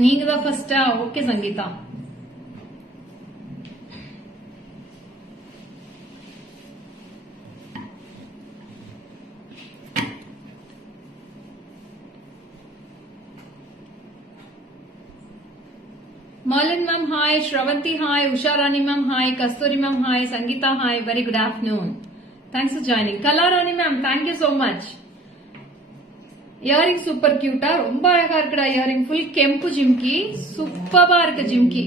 நீங்க தான் ஃபர்ஸ்டா? Okay Sangeetha. Merlin ma'am, hi. Shravanti, hi. Usha Rani ma'am, hi. Kasturi ma'am, hi. Sangeeta, hi. Very good afternoon. Thanks for joining. Kala Rani ma'am, thank you so much. Earring super கியூட்டா, ரொம்ப அழகா இருக்குடா earring. Full கெம்பு ஜிம்கி, சூப்பரா இருக்கு ஜிம்கி.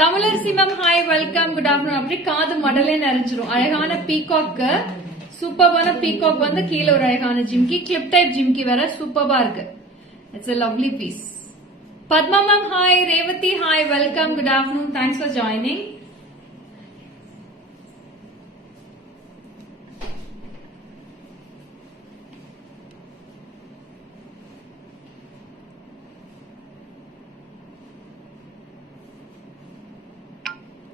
Tamilarasi ma'am hi, welcome, good afternoon. அப்படி காது மடலே நிறைஞ்சிரும். அழகான பீகாக், சூப்பரான பீகாக் வந்து கீழே ஒரு அழகான ஜிம்கி, கிளிப் டைப் ஜிம்கி வேற, சூப்பரா இருக்கு. It's a lovely piece. Padma ma'am hi, Revathi hi, welcome, good afternoon. Thanks for joining.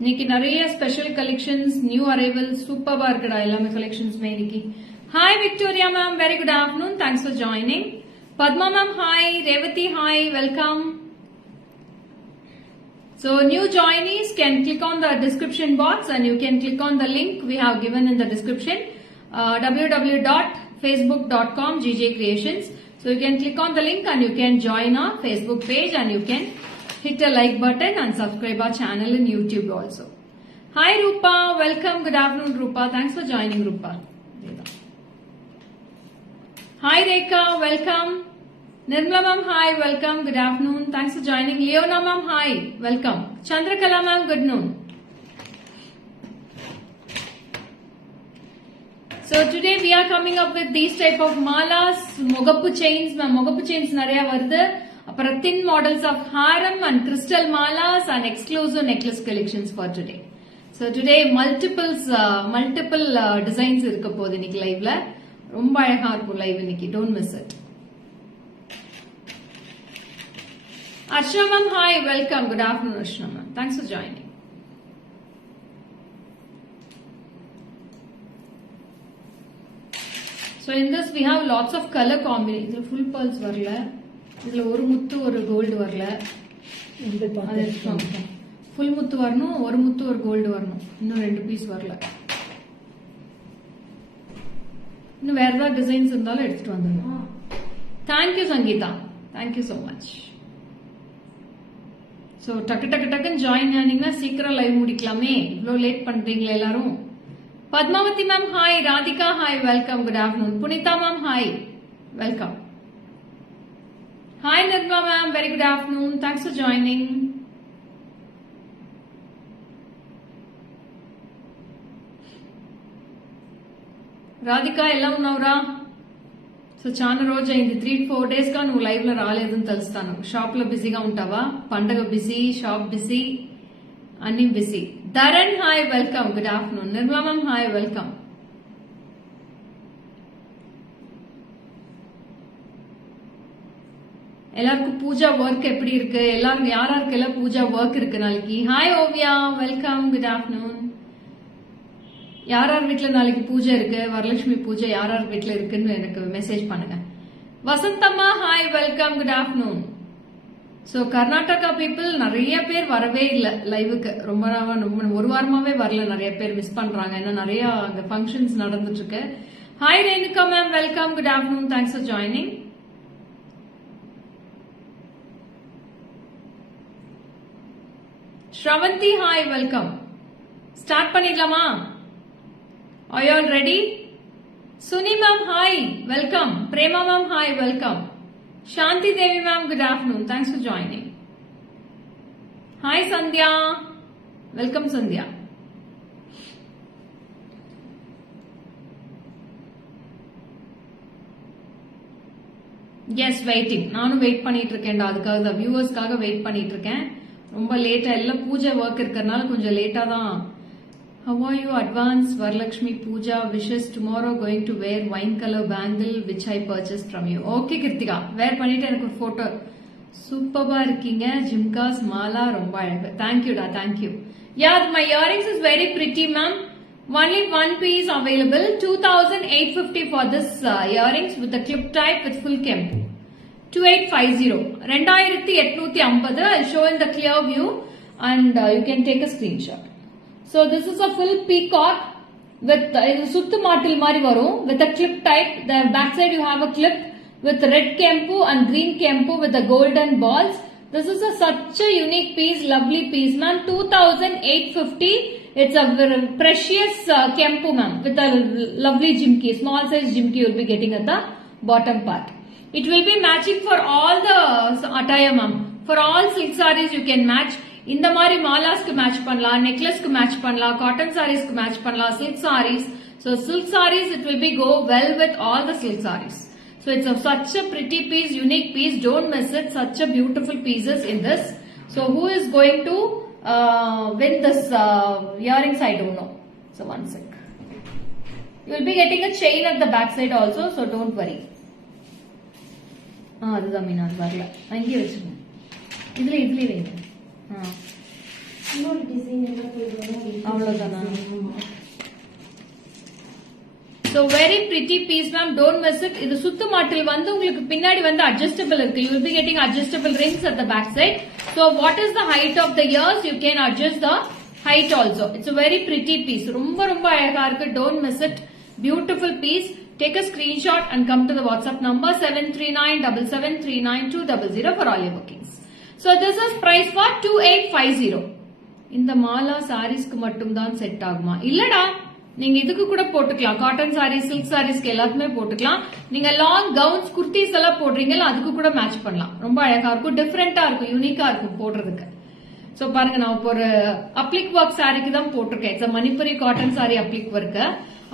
இன்னைக்கு நிறைய ஸ்பெஷல் கலெக்ஷன்ஸ், நியூ அரைவல்ஸ், சூப்பரா இருக்குடா எல்லாமே கலெக்ஷன்ஸ்மே இன்னைக்கு. Hi Victoria ma'am, very good afternoon. Thanks for joining. Padma ma'am hi, Revathi hi, welcome. So new joinees can click on the description box and you can click on the link we have given in the description, www.facebook.com GJ Creations. So you can click on the link and you can join our Facebook page and you can hit a like button and subscribe our channel in YouTube also. Hi Rupa, welcome, good afternoon Rupa. Thanks for joining Rupa. Hi Rekha, welcome. Nirmala ma'am, hi, welcome, good afternoon. Thanks for joining. Leona ma'am, hi, welcome. Chandrakala ma'am, good noon. So today we are coming up with these type of malas, Mogappu chains. Mogappu chains nariya varudhu. அப்புறம் thin models of harem and crystal malas and exclusive necklace collections for today. So today multiple designs இருக்க போகுது இன்னைக்கு லைவ்ல. ரொம்ப அழகா இருக்கும் லைவ் இன்னைக்கு. Don't miss it. Archana ma'am, hi, welcome. Good afternoon, Archana ma'am. Thanks for joining. So in this we have lots of color combinations. Full pearls வரல. இதுல ஒரு முத்து ஒரு கோல்டு வரல. ஃபுல் முத்து வரணும், ஒரு முத்து ஒரு கோல்டு வரணும். இன்னும் 2 பீஸ் வரல. இன்னும் வேற ஏதாவது டிசைன்ஸ் இருந்தாலும் எடுத்துட்டு வந்துடணும். Thank you Sangeetha, thank you so much. So டக்குன்னு ஜாயின் ஆனீங்கன்னா சீக்கிரம் லைவ் முடிக்கலாமே. இவ்வளோ லேட் பண்றீங்களா எல்லாரும்? Padmavathi ma'am hi, Radhika hi, welcome, good afternoon. Punitha ma'am hi, welcome. Hi Nirmala ma'am, very good afternoon. Thanks for joining. Radhika ella unnavra? So చాలా రోజు అయింది, 3-4 days గా నువ్వు లైవ్ లో రాలేదని తెలుస్తాను. షాప్ లో బిజీగా ఉంటావా? పండగ బిజీ, షాప్ బిజీ, అన్ని బిజీ. Dharan hi, welcome, good afternoon. Nirmala ma'am hi, welcome. எல்லாருக்கும் பூஜா ஒர்க் எப்படி இருக்கு? எல்லாரும் யாராருக்கெல்லாம் பூஜா ஒர்க் இருக்கு நாளைக்கு? Hi Oviya, welcome, good afternoon. யாரார் வீட்டுல நாளைக்கு பூஜை இருக்கு, வரலட்சுமி பூஜை யாரார் வீட்டுல இருக்குன்னு எனக்கு மெசேஜ் பண்ணுங்க. வசந்தம்மா hi, welcome, good afternoon. So Karnataka people நிறைய பேர் வரவே இல்ல லைவுக்கு. ரொம்ப ஒரு வாரமாவே வரல. நிறைய பேர் மிஸ் பண்றாங்க. ஏன்னா நிறைய அங்க ஃபங்க்ஷன்ஸ் நடந்துட்டு இருக்கு. ஹாய் Renuka ma'am, welcome, good afternoon. Thanks for joining. Shravanti hi, welcome. Start பண்ணிடலாமா? Are you all ready? Suni ma'am hi, welcome. Prema ma'am hi, welcome. Shanti Devi ma'am, good afternoon. Thanks for joining. Hi Sandhya, welcome Sandhya. Yes waiting. நானும் wait பண்ணிட்டு இருக்கேன்டா. அதுக்காக தான் வியூவர்ஸ்க்காக வெயிட் பண்ணிட்டு இருக்கேன். ரொம்ப லேட்டா எல்லாம் பூஜை ஒர்க் இருக்கறனால கொஞ்சம் லேட்டா தான். How are you? Advance Varalakshmi Puja wishes. Tomorrow going to wear wine color bangle which I purchased from you. Okay Kirtika, wear பண்ணிட்டு எனக்கு ஒரு போட்டோ. சூப்பரா இருக்கீங்க. ஜிம்காஸ் மாலா ரொம்ப அழகு. Thank you da, thank you. Yeah, my earrings is very pretty ma'am. Only one piece available. 2850 for this earrings with the clip type with full kempu. 2850. 2850. I'll show in the clear view and you can take a screenshot. So this is a full peacock with suttu maatil mari varum with a clip type. The back side you have a clip with red kempu and green kempu with the golden balls. This is such a unique piece, lovely piece ma'am. 2850. It's a very precious kempu ma'am with a lovely jimki. Small size jimki you'll be getting at the bottom part. It will be matching for all the attire ma'am. For all silk sarees you can match. இந்த மாதிரி மாலாஸ்க்கு மேட்ச் பண்ணலாம், நெக்லஸ்க்கு மேட்ச் பண்ணலாம், காட்டன் சாரீஸ்க்கு மேட்ச் பண்ணலாம், silk sarees. So silk sarees it will be go well with all the silk sarees. So it's such a pretty piece, unique piece. Don't miss it. Such a beautiful pieces in this. So who is going to win this earrings? I don't know. So one sec. You will be getting a chain at the back side also. So don't worry. அதுதான் மீனா வரல. அங்கேயே வச்சுக்கோங்க. இதுல வைங்க. அவ்வளவுதானா? So very pretty piece ma'am, don't miss it. இது சுத்து மாட்டில் வந்து உங்களுக்கு பின்னாடி வந்து adjustable இருக்கு. You will be getting adjustable rings at the back side. So what is the height of the ears? You can adjust the height also. It's a very pretty piece. ரொம்ப ரொம்ப அழகா இருக்கு. Don't miss it. Beautiful piece. Take a screenshot and come to the WhatsApp number 7397739200 for all your bookings. So this is price for 2850. இந்த மாலா சாரீஸ்க்கு மட்டும் தான் செட் ஆகுமா? இல்லடா, நீங்க இதுக்கு கூட போட்டுக்கலாம். காட்டன் சாரீஸ், சில்க் சாரீஸ்க்கு எல்லாத்துமே போட்டுக்கலாம். நீங்க லாங் கவுன்ஸ், குர்த்திஸ் எல்லாம் போடுறீங்கல்ல, அதுக்கு கூட மேட்ச் பண்ணலாம். ரொம்ப அழகா இருக்கும், டிஃபரெண்டா இருக்கும், யூனிக்கா இருக்கும் போடுறதுக்கு. சோ பாருங்க, நான் இப்போ ஒரு அப்ளிக் ஒர்க் சாரிக்கு தான் போட்டிருக்கேன். இட்ஸ் மணிப்புரி காட்டன் சாரி அப்ளிக் ஒர்க்.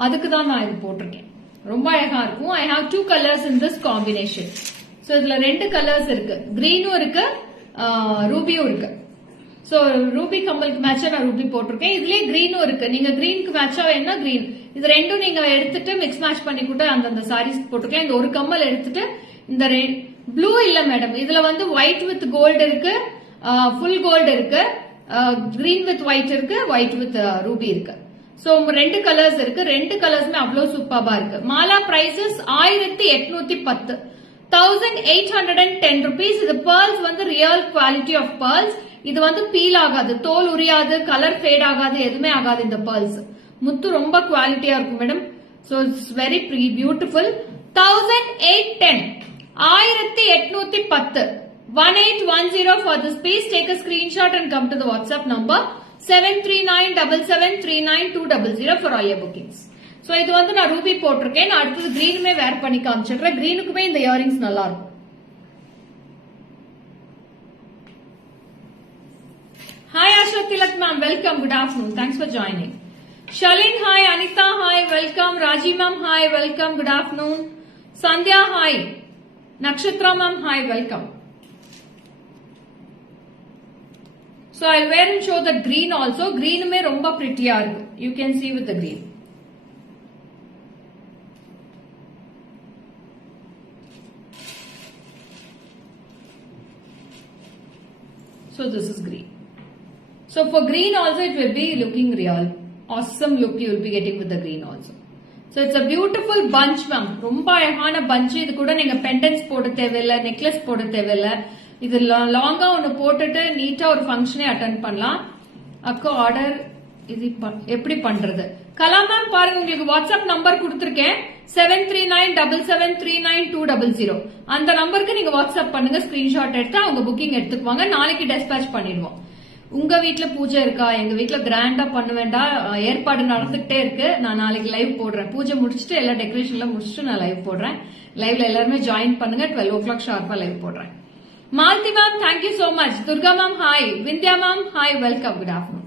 அதுக்கு தான் நான் இது போட்டிருக்கேன். ரொம்ப அழகா இருக்கும். I have 2 colours in this combination. So இதுல 2 கலர்ஸ் இருக்கு. கிரீனும் இருக்கு, ரூபியும் இருக்கு. சோ ரூபி கம்பலுக்கு மேட்சா நான் ரூபி போட்டிருக்கேன். இதுலயே கிரீனும் இருக்கு. நீங்க கிரீனுக்கு மேட்சா வேணா கிரீன், இது ரெண்டும் நீங்க எடுத்துட்டு மிக்ஸ் மேட்ச் பண்ணி கூட அந்த சாரீஸ் போட்டுக்கலாம். இந்த ஒரு கம்மல் எடுத்துட்டு இந்த ப்ளூ இல்ல மேடம், இதுல வந்து ஒயிட் வித் கோல்டு இருக்கு, ஃபுல் கோல்டு இருக்கு, கிரீன் வித் ஒயிட் இருக்கு, ஒயிட் வித் ரூபி இருக்கு. சோ 2 கலர்ஸ் இருக்கு. 2 கலர்ஸ்மே அவ்வளவு சூப்பரா இருக்கு. மாலா பிரைசஸ் 1810. 1810 rupees. இது pearls வந்து ரியல் குவாலிட்டி ஆஃப் pearls. இது வந்து பீல் ஆகாது, தோல் உரியாது, கலர் ஃபேட் ஆகாது, எதுவுமே ஆகாது. இந்த pearls முத்து ரொம்ப குவாலிட்டியா இருக்கும் madam. So it's very beautiful. 1810. 1810. 1810 for this piece. Take a screenshot and come to the WhatsApp number 7397739200 for all your bookings. So இது வந்து நான் ரூபி போட்டிருக்கேன். நான் அடுத்தது கிரீனுமே வேர் பண்ணி காமிச்சிடுறேன். கிரீனுக்குமே இந்த இயரிங்ஸ் நல்லா இருக்கும். Hi Ashok Tilak ma'am, welcome, good afternoon, thanks for joining. Shalin hi, Anita hi, welcome. Raji ma'am hi, welcome, good afternoon. Sandhya hi, Nakshatra ma'am hi, welcome. So I'll wear and show the green also. Green me romba pretty ah irukku. You can see with the green. So this is green. So for green also it will be looking real. Awesome look you will be getting with the green also. So it's a beautiful bunch ma'am. Romba அழகான bunch. இது கூட நீங்க pendants போட தேவையில்லை, necklace போட தேவையில்லை. இது லாங்கா ஒன்னு போட்டுட்டு நீட்டா ஒரு ஃபங்க்ஷனே அட்டெண்ட் பண்ணலாம். அக்கா ஆர்டர் இது எப்படி பண்றது? கலா மேம் பாருங்க, உங்களுக்கு வாட்ஸ்அப் நம்பர் கொடுத்திருக்கேன் 7397739200. அந்த நம்பருக்கு நீங்க வாட்ஸ்அப் பண்ணுங்க, ஸ்கிரீன்ஷாட் எடுத்து அவங்க புக்கிங் எடுத்துக்குவாங்க. நாளைக்கு டெஸ்பாச் பண்ணிடுவோம். உங்க வீட்ல பூஜை இருக்கா? எங்க வீட்ல கிராண்டா பண்ண வேண்டாம், ஏற்பாடு நடந்துகிட்டே இருக்கு. நான் நாளைக்கு லைவ் போடுறேன். பூஜை முடிச்சுட்டு எல்லா டெக்கரேஷன்லாம் முடிச்சுட்டு நான் லைவ் போடுறேன். லைவ்ல எல்லாருமே ஜாயின் பண்ணுங்க. 12 o'clock ஷார்ப்பா லைவ் போடுறேன். Malti ma'am, thank you so much. Durga ma'am, hi. Vindhya ma'am, hi. Welcome. Good afternoon.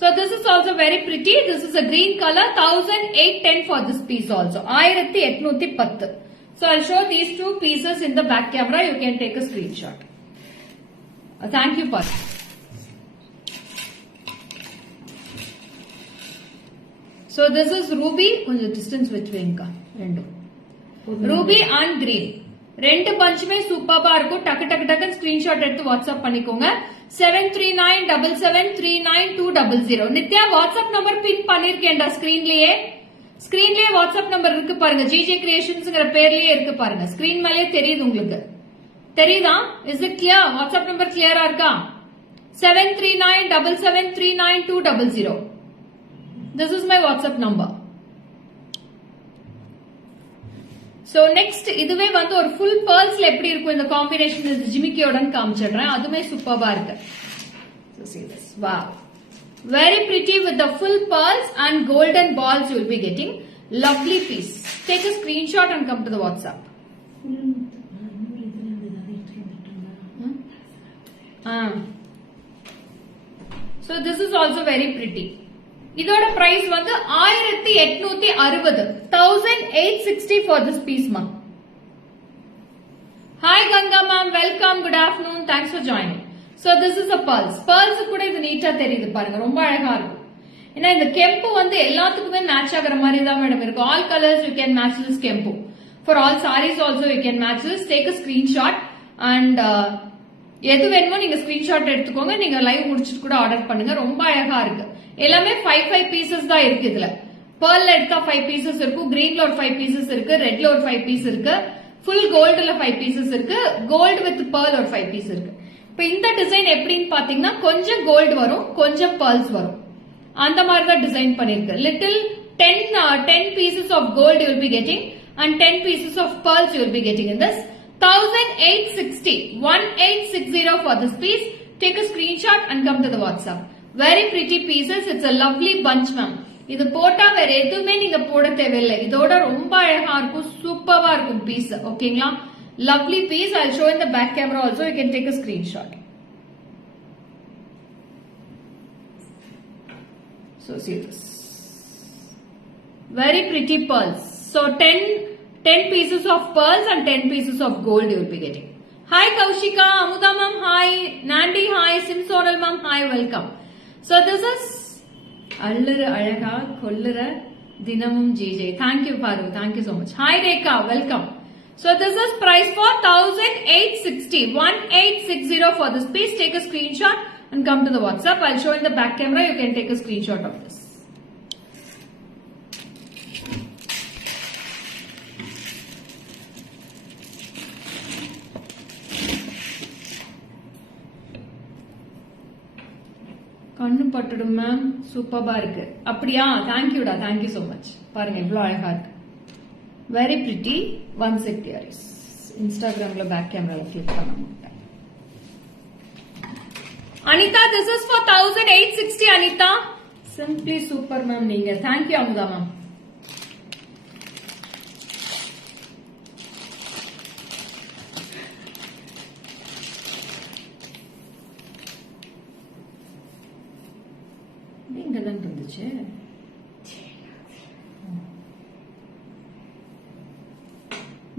So this is also very pretty. This is a green color. 1810 for this piece also. 1810. So I'll show these two pieces in the back camera. You can take a screenshot. Thank you, Parth. So this is ruby. Konja distance between ka rendu. Ruby and green. ரெண்டு பஞ்சுமே சூப்பரா இருக்கும். டக்கு டக்கு டக்குன்னு ஸ்கிரீன்ஷாட் எடுத்து வாட்ஸ்அப் பண்ணிக்கோங்க. 7397739200. Nithya WhatsApp number பின் பண்ணிருக்கேன்டா ஸ்கிரீன்லயே. ஸ்கிரீன்லயே வாட்ஸ்அப் நம்பர் இருக்கு பாருங்க. ஜிஜே கிரியேஷன்ஸ்ங்கற பேர்லயே இருக்கு பாருங்க. ஸ்கிரீன் மேலே தெரியுது உங்களுக்கு. தெரியுதா? Is it clear? WhatsApp number கிளியரா இருக்கா? 7397739200. This is my WhatsApp number. So next இதுவே வந்து ஒரு full pearlsல எப்படி இருக்கும் இந்த காம்பினேஷன் இந்த ஜிமிக்கியோட காமிச்சிடுறேன். அதுமே சூப்பரா இருக்கு. So see this. Wow. Very pretty with the full pearls and golden balls you will be getting. Lovely piece. Take a screenshot and come to the WhatsApp. So this is also very pretty. இதோட பிரைஸ் வந்து 1860 1860 for this piece ma. Hi Ganga ma'am, welcome, good afternoon, thanks for joining. So this is a pearls கூட இது நீட்டா தெரியுது பாருங்க. ரொம்ப அழகா இருக்கும். ஏன்னா இந்த கெம்பு வந்து எல்லாத்துக்குமே மேட்ச் ஆகுற மாதிரி தான் மேடம் இருக்கும். All colors you can match this kempu. For all sarees also you can match this. Take a screenshot and எது வேணுமோ நீங்க ஸ்கிரீன்ஷாட் எடுத்துக்கோங்க. நீங்க லைவ் முடிச்சிட்டு கூட ஆர்டர் பண்ணுங்க. ரொம்ப அழகா இருக்கு. எல்லாமே 5 பீசஸ் தான் இருக்கு இதுல. pearl எடுத்தா 5 பீசஸ் இருக்கு, கிரீன்ல ஒரு 5 பீசஸ் இருக்கு, ரெட்ல ஒரு 5 பீஸ் இருக்கு, ஃபுல் கோல்டுல 5 பீசஸ் இருக்கு, கோல்டு வித் pearl ஒரு 5 பீஸ் இருக்கு. இப்போ இந்த டிசைன் எப்படின்னு பாத்தீங்கன்னா கொஞ்சம் கோல்டு வரும், கொஞ்சம் pearls வரும். அந்த மாதிரி தான் டிசைன் பண்ணிருக்கு. லிட்டில் 10 pieces of gold you will be getting and 10 pieces of pearls you will be getting in this. 1860 for this piece. Take a screenshot and come to the WhatsApp. Very pretty pieces. It's a lovely bunch ma'am. இது போட்டா வேற எதுவுமே நீங்க போட தேவையில்லை. இதோட ரொம்ப அழகா இருக்கும், சூப்பரா இருக்கும் பீஸ். ஓகேங்களா? Lovely piece. I'll show in the back camera also. You can take a screenshot. So see this. Very pretty pearls. So 10 pieces of pearls and 10 pieces of gold you will be getting. Hi Kaushika, Amuda ma'am, hi, Nandi, hi, Simsonal ma'am, hi, welcome. So this is Allura Alaga Kollura Dinamum JJ. Thank you Paru, thank you so much. Hi Rekha, welcome. So this is price for 1860 for this piece. Take a screenshot and come to the WhatsApp. I'll show in the back camera. You can take a screenshot of this. கண்ணு பட்டுடும் மேம், சூப்பரா இருக்கு. அப்படியா? தேங்க்யூடா, thank you so much. பாருங்க எவ்வளவு அழகா இருக்கு. Very pretty. One set earrings. இன்ஸ்டாகிராம்ல பேக் கேமரால கிளிக் பண்ண மாட்டேன். Anitha, this is for 1860 Anitha. Simply super ma'am நீங்க. Thank you Amudha ma'am.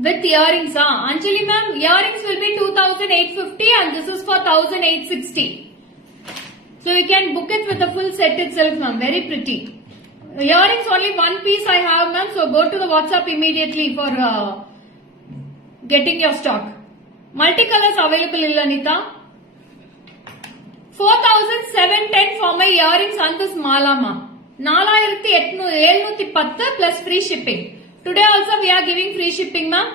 With earrings, Anjali ma'am, earrings will be 2850 and this is for 1860. So you can book it with the full set itself ma'am. Very pretty. Earrings only one piece I have ma'am. So go to the WhatsApp immediately for getting your stock. Multicolors available illa Anita. 4710 for my earrings and this mala ma'am. 4710 plus free shipping. Today also we are giving free shipping ma'am.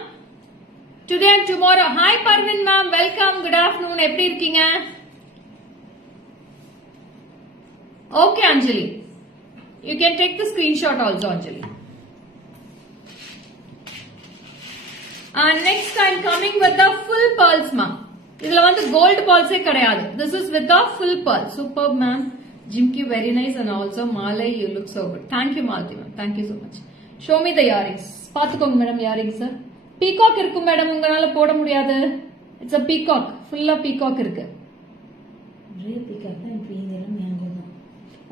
Today and tomorrow. Hi Parvin ma'am, welcome, good afternoon. எப்படி இருக்கீங்க? Okay Anjali. You can take the screenshot also Anjali. And next I'm coming with the full pearls ma'am. இதுல வந்து gold pearls கிடையாது. This is with the full pearl. Superb ma'am. Jimki very nice and also Malay you look so good. Thank you Malti ma'am. Thank you so much. Show me the earrings. பாத்துக்கோங்க madam earrings. Peacock இருக்கு மேடம், உங்களால போட முடியாது. It's a peacock. ஃபுல்லா பீகாக் இருக்கு.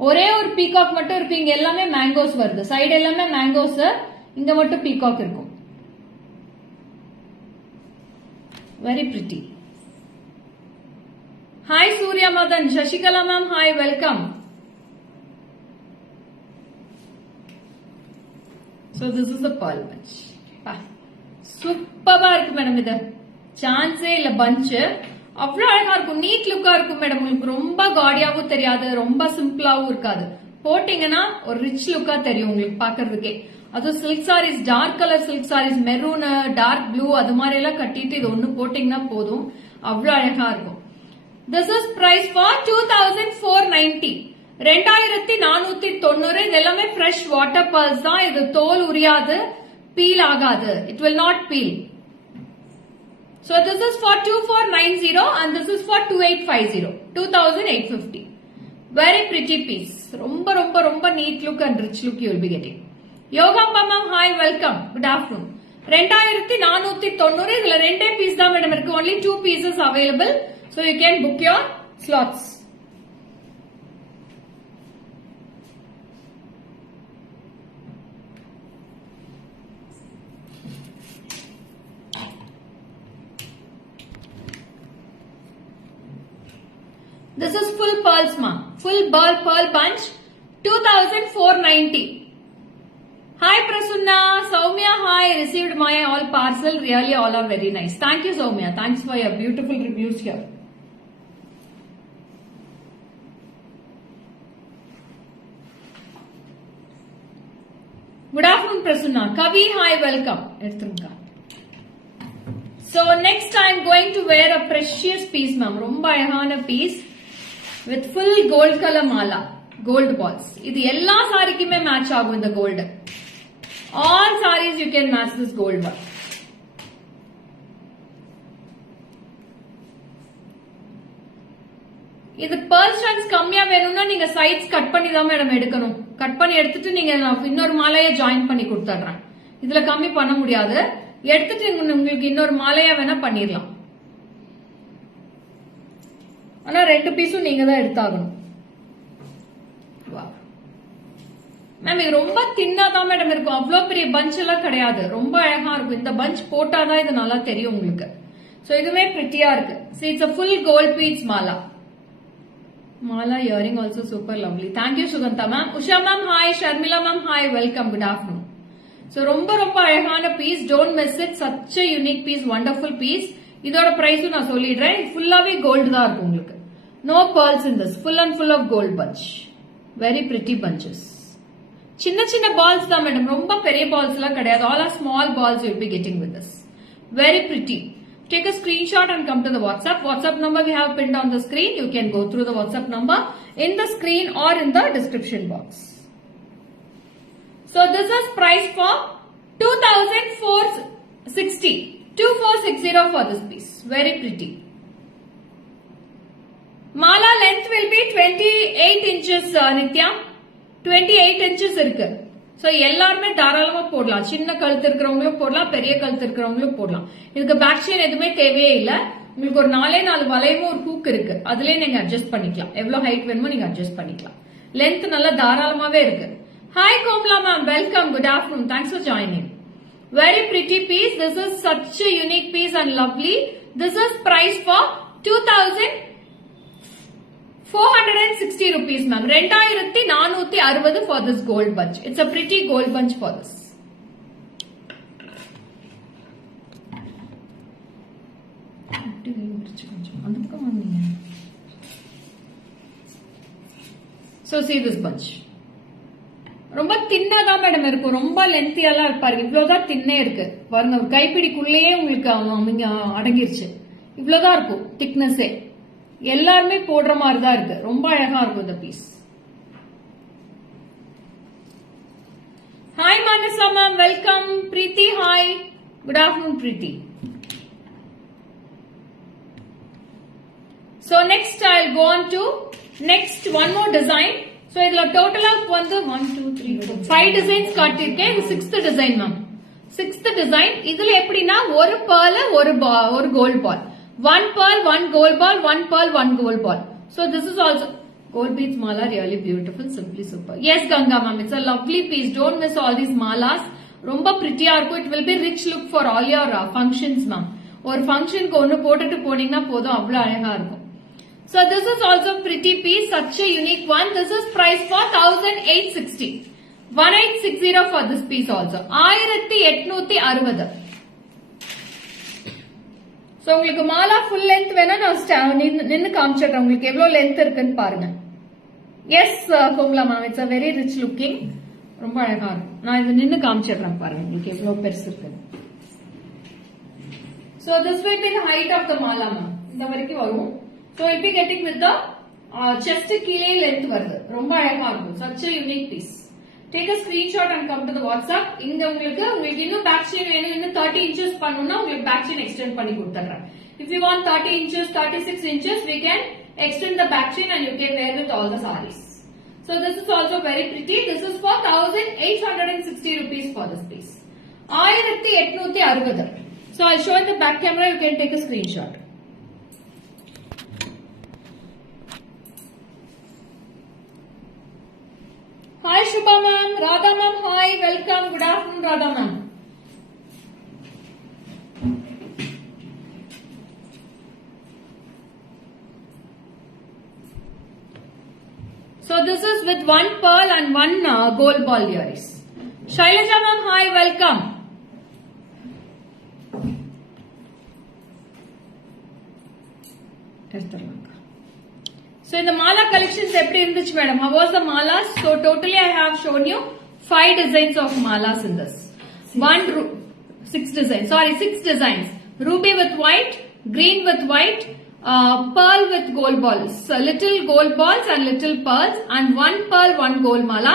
ஒரே ஒரு பீகாக் மட்டும் இருக்கு. இங்க எல்லாமே மேங்கோஸ் வருது. சைடு எல்லாமே மேங்கோஸ், இங்க மட்டும் பீகாக் இருக்கும். Very pretty. Hi Surya Madan, Shashikala ma'am, hi, welcome. So this is the pearl bunch. சூப்பரா இருக்கு மேடம். இது சான்ஸே இல்ல. பஞ்ச் அவ்வளவு அழகா இருக்கும். நீட் லுக்கா இருக்கும் மேடம். உங்களுக்கு ரொம்ப காடியாவும் தெரியாது, ரொம்ப சிம்பிளாவும் இருக்காது. போட்டீங்கன்னா ஒரு ரிச் லுக்கா தெரியும் உங்களுக்கு பாக்குறதுக்கே. அதுவும் silk saris, dark colour silk saris, maroon, dark blue அது மாதிரி எல்லாம் கட்டிட்டு இது ஒண்ணு போட்டீங்கன்னா போதும், அவ்வளவு அழகா இருக்கும். This is price for 2490. 2490. இது எல்லாமே ஃப்ரெஷ் வாட்டர் பர்ல்ஸ் தான். இது தோல் உரியாது, பீல் ஆகாது. It will not peel. So this is for 2490 and this is for 2850. 2850. Very pretty piece. ரொம்ப ரொம்ப ரொம்ப neat look and rich look you will be getting. Yogamba ma'am, hi, welcome. Good afternoon. 2490. இதுல ரெண்டே பீஸ் தான் மேடம் இருக்கு. Only 2 pieces available. So you can book your slots. This is full pearls ma'am. Full pearl bunch. 2490. Hi Prasunna, Soumya, hi. Received my all parcel. Really all are very nice. Thank you Soumya. Thanks for your beautiful reviews here. Good afternoon Prasunna. Kavi, hi, welcome. So next I am going to wear a precious piece ma'am. Romba அழகான piece with full gold color mala, gold balls. இது எல்லா சாரிக்குமே மேட்ச் ஆகும் இந்த gold. All sarees you can match this gold ball. இது pearl strands கம்மியா வேணும்னா நீங்க சைட்ஸ் கட் பண்ணி தான் மேடம் எடுக்கணும். கட் பண்ணி எடுத்துட்டு நீங்க இன்னொரு மாலையை ஜாயின் பண்ணி கொடுத்துடுறேன். இதுல கம்மி பண்ண முடியாது. எடுத்துட்டு உங்களுக்கு இன்னொரு மாலையா வேணா பண்ணிடலாம். ஆனா 2 பீஸும் நீங்க தான் எடுத்தாகணும். மேம் இது ரொம்ப தின்னா தான் மேடம் இருக்கும். அவ்வளவு பெரிய பஞ்ச் எல்லாம் கிடையாது. ரொம்ப அழகா இருக்கும். இந்த பஞ்ச் போட்டாதான் இது நல்லா தெரியும் உங்களுக்கு. சோ இதுவே பிரிட்டியா இருக்கு. See it's a full gold beads mala. Mala earring also super lovely. Thank you Sugantha ma'am. Usha ma'am, hi. Sharmila ma'am, hi. Welcome. Good afternoon. So ரொம்ப ரொம்ப அழகான piece. Don't miss it. Such a unique piece, wonderful piece. இதோட பிரைஸும் நான் சொல்லிடுறேன். ஃபுல்லாவே கோல்டு தான் இருக்கும் உங்களுக்கு. No pearls in this. Full and full of gold bunch. Very pretty bunches. சின்ன சின்ன balls தான் மேடம். ரொம்ப பெரிய balls எல்லாம் கிடையாது. All are small balls you will be getting with this. Very pretty. Take a screenshot and come to the WhatsApp. WhatsApp number we have pinned on the screen. You can go through the WhatsApp number in the screen or in the description box. So this is price for 2460. 2460 for this piece. Very pretty. Mala length will be 28 inches Nitya. 28 inches இருக்கு. So எல்லாருமே தாராளமா போடலாம். சின்ன கழுத்து இருக்கிறவங்களும் போடலாம், பெரிய கழுத்து இருக்கிறவங்களும் போடலாம். இதுக்கு பேக் செயின் எதுவுமே தேவையே இல்ல. உங்களுக்கு ஒரு 4 வளைவும் ஒரு ஹூக் இருக்கு. அதுலயே நீங்க அட்ஜஸ்ட் பண்ணிக்கலாம். எவ்வளவு ஹைட் வேணுமோ நீங்க அட்ஜஸ்ட் பண்ணிக்கலாம். லென்த் நல்லா தாராளமாவே இருக்கு. Hi Komla ma'am, welcome. Good afternoon. Thanks for joining. Very pretty piece. This is such a unique piece and lovely. This is price for 2460 rupees ma'am. 2460 for this gold bunch. It's a pretty gold bunch for this. So see this bunch. ரொம்ப தின்னா தான் மேடம் இருக்கும். ரொம்ப லென்த்தியெல்லாம் இருப்பாரு. இவ்வளவுதான் தின்னே இருக்கு பாருங்க. கைப்பிடிக்குள்ளேயே உங்களுக்கு அடங்கிருச்சு. இவ்வளவுதான் இருக்கும் திக்னஸே. எல்லாருமே போடுற மாதிரி தான் இருக்கு. ரொம்ப அழகா இருக்கும் இந்த piece. Hi Manasa ma'am, welcome. Preethi, hi. Good afternoon Preethi. So next I'll go on to next one more design. So இதுல டோட்டலா வந்து 1 2 3 4 5 டிசைன்ஸ் காட்டிருக்கேன். இது 6th design ma'am. 6th design. இதுல எப்படின்னா ஒரு pearl ஒரு gold ball. One pearl, one gold ball, one pearl, one gold ball. So this is also gold beads mala, really beautiful, simply super. Yes Ganga ma'am, it's a lovely piece. Don't miss all these malas. ரொம்ப pretty இருக்கும். It will be rich look for all your functions ma'am. ஒரு ஃபங்க்ஷனுக்கு ஒன்னு போட்டுட்டு போனீங்கன்னா போதும், அவ்வளவு அழகா இருக்கும். So this is also pretty piece, such a unique one. This is priced for 1860. 1860 for this piece also. 1860. So உங்களுக்கு மாலா full length வேணா நான் நின்னு காமிச்சிடுறேன், உங்களுக்கு எவ்வளவு லென்த் இருக்குன்னு பாருங்க. Yes Komala ma'am, it's a very rich looking, ரொம்ப அழகா இருக்கும். நான் இது நின்னு காமிச்சிடுறேன் பாருங்க உங்களுக்கு எவ்வளவு பெருசு இருக்குன்னு. So this will be the height of the mala ma'am. இந்த வரைக்கும் வரும். So it will be getting with the chest கீழே length வருது, ரொம்ப அழகா இருக்கும். Such a unique piece. Take a screenshot and come to the WhatsApp. இங்க உங்களுக்கு இன்னும் பேக் செயின் வேணும், இன்னும் 30 inches பண்ணனும்னா உங்களுக்கு பேக் செயின் எக்ஸ்டெண்ட் பண்ணி கொடுத்துறேன். If you want 30 inches, 36 inches, we can extend the back chain and you can wear with all the sarees. So this is also very pretty. This is for 1860 rupees for this piece. 1860. So I'll show in the back camera, you can take a screenshot. Hi Shubha ma'am, Radha ma'am, hi, welcome, good afternoon Radha ma'am. So this is with one pearl and one gold ball earrings. Shailaja ma'am, hi, welcome. So in the mala collections, எப்படி இருந்துச்சு madam? How was the malas? So totally I have shown you 5 designs of malas in this. 6 designs. Sorry, 6 designs. Ruby with white, green with white, pearl with gold balls. So little gold balls and little pearls, and one pearl, one gold mala,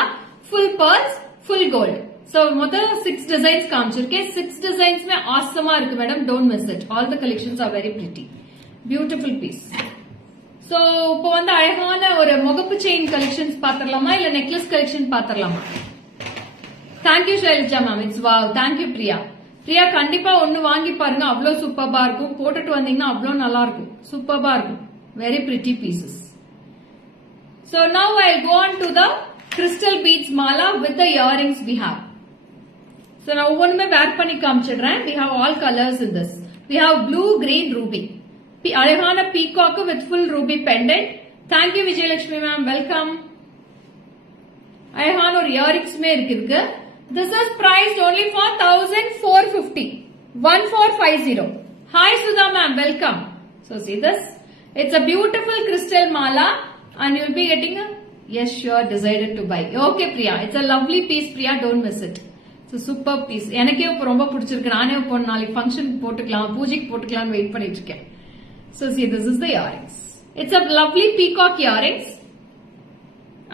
full pearls, full gold. So mother 6 designs காமிச்சிருக்கேன். 6 designs में awesome இருக்கு madam. Don't miss it. All the collections are very pretty. Beautiful piece. So இப்போ வந்து அழகான ஒரு முகப்பு chain collections பாத்திரலாமா இல்ல நெக்லஸ் கலெக்ஷன் பாத்திரலாமா? Thank you Shailaja ma'am, it's wow. Thank you Priya. Priya கண்டிப்பா ஒன்னு வாங்கி பாருங்க, அவ்வளவு சூப்பர்பா இருக்கும். போட்டுட்டு வந்தீங்கன்னா அவ்வளவு நல்லா இருக்கும், சூப்பர்பா இருக்கும். Very pretty pieces. So now I'll go on to the crystal beads mala with the earrings we have. So நான் ஒவ்வொன்றுமே வேர் பண்ணி காமிச்சிடுறேன். We have all colors in this. We have blue, green, ruby. அழகான peacock with full ruby pendant. Thank you Vijayalakshmi ma'am, welcome. அழகான ஒரு இயரிங்ஸ்மே இருக்கு. This is priced only for 1450. 1450. Hi Sudha ma'am, welcome. So see this. It's a beautiful crystal mala and you'll be getting a yes sure decided to buy. Okay Priya, it's a lovely piece Priya, don't miss it. It's a super piece. எனக்கே இப்ப ரொம்ப பிடிச்சிருக்கு. நானே இப்போ நாளைக்கு ஃபங்க்ஷனுக்கு போட்டுக்கலாம், பூஜைக்கு போட்டுக்கலாம்னு வெயிட் பண்ணிட்டு இருக்கேன். So see, this is the earrings. It's a lovely peacock earrings.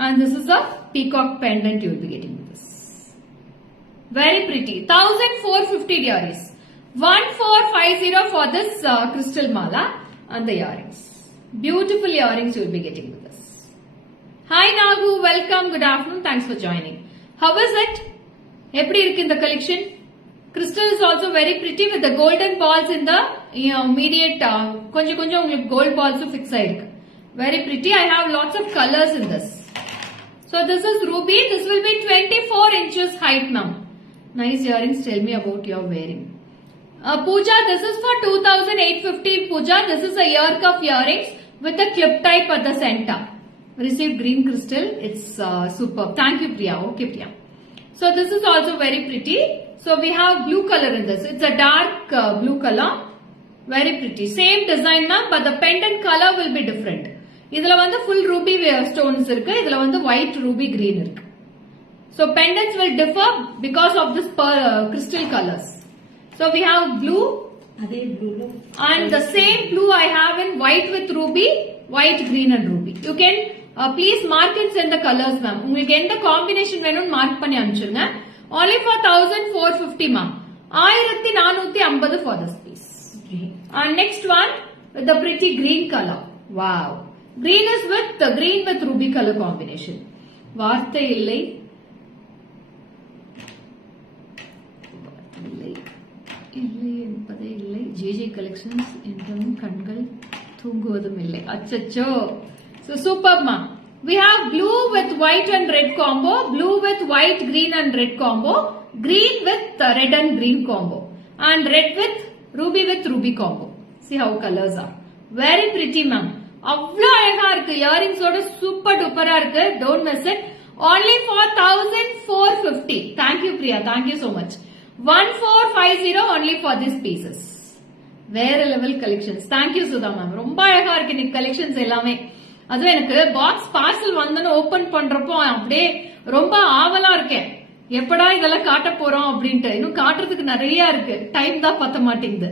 And this is a peacock pendant you will be getting with this. Very pretty. 1450 earrings. 1450 for this crystal mala and the earrings. Beautiful earrings you will be getting with this. Hi Nagu, welcome. Good afternoon. Thanks for joining. How is it? எப்படி இருக்கு இந்த collection? Crystal is also very pretty with the golden balls in the immediate கொஞ்சம் உங்களுக்கு gold balls fix ஆயிருக்கு. Very pretty. I have lots of colors in this. So this is ruby. This will be 24 inches height ma'am. Nice earrings. Tell me about your wearing. Pooja, this is for 2850 Pooja. This is a ear cuff earrings with a clip type at the center. Received green crystal. It's superb. Thank you Priya. Okay Priya. So this is also very pretty. So we have blue color in this. It's a dark blue color. Very pretty. Same design ma'am, but the pendant color will be different. இதுல வந்து full ruby stones இருக்கு, இதுல வந்து white ruby green இருக்கு. So pendants will differ because of this crystal colors. So we have blue and the same blue I have in white with ruby, white, green and ruby. You can please mark and send the colors ma'am. உங்களுக்கு எந்த combination வேணும்னு மார்க் பண்ணி அனுப்பிச்சிருங்க. Only for 1450 ma'am. 1450 for this piece. And next one with the pretty green color. Wow. Green is with the green with ruby color combination. வார்த்தை இல்லை. இல்லை என்பதே இல்லை. JJ collections என்றும் கண்கள் தூங்குவதும் இல்லை. அச்சச்சோ. So superb ma'am. We have blue with white and red combo, blue with white, green and red combo, green with red and green combo, and red with ruby with ruby combo. See how colors are. Very pretty ma'am. அவ்வளோ அழகா இருக்கு. இயரிங்ஸோட சூப்பர் டூப்பரா இருக்கு. Don't miss it. Only for 1450. Thank you Priya. Thank you so much. 1450 only for these pieces. வேற level collections. Thank you Sudha மேம். ரொம்ப அழகா இருக்கு இன்னைக்கு கலெக்ஷன்ஸ் எல்லாமே. அதுவும் எனக்கு பாக்ஸ் பார்சல் வந்தோன்னு ஓபன் பண்றப்போ அப்படியே ரொம்ப ஆவலா இருக்கேன். எப்படா இதெல்லாம் காட்ட போறோம் அப்படின்ட்டு. இன்னும் காட்டுறதுக்கு நிறைய இருக்கு. டைம் தான் பத்த மாட்டேங்குது.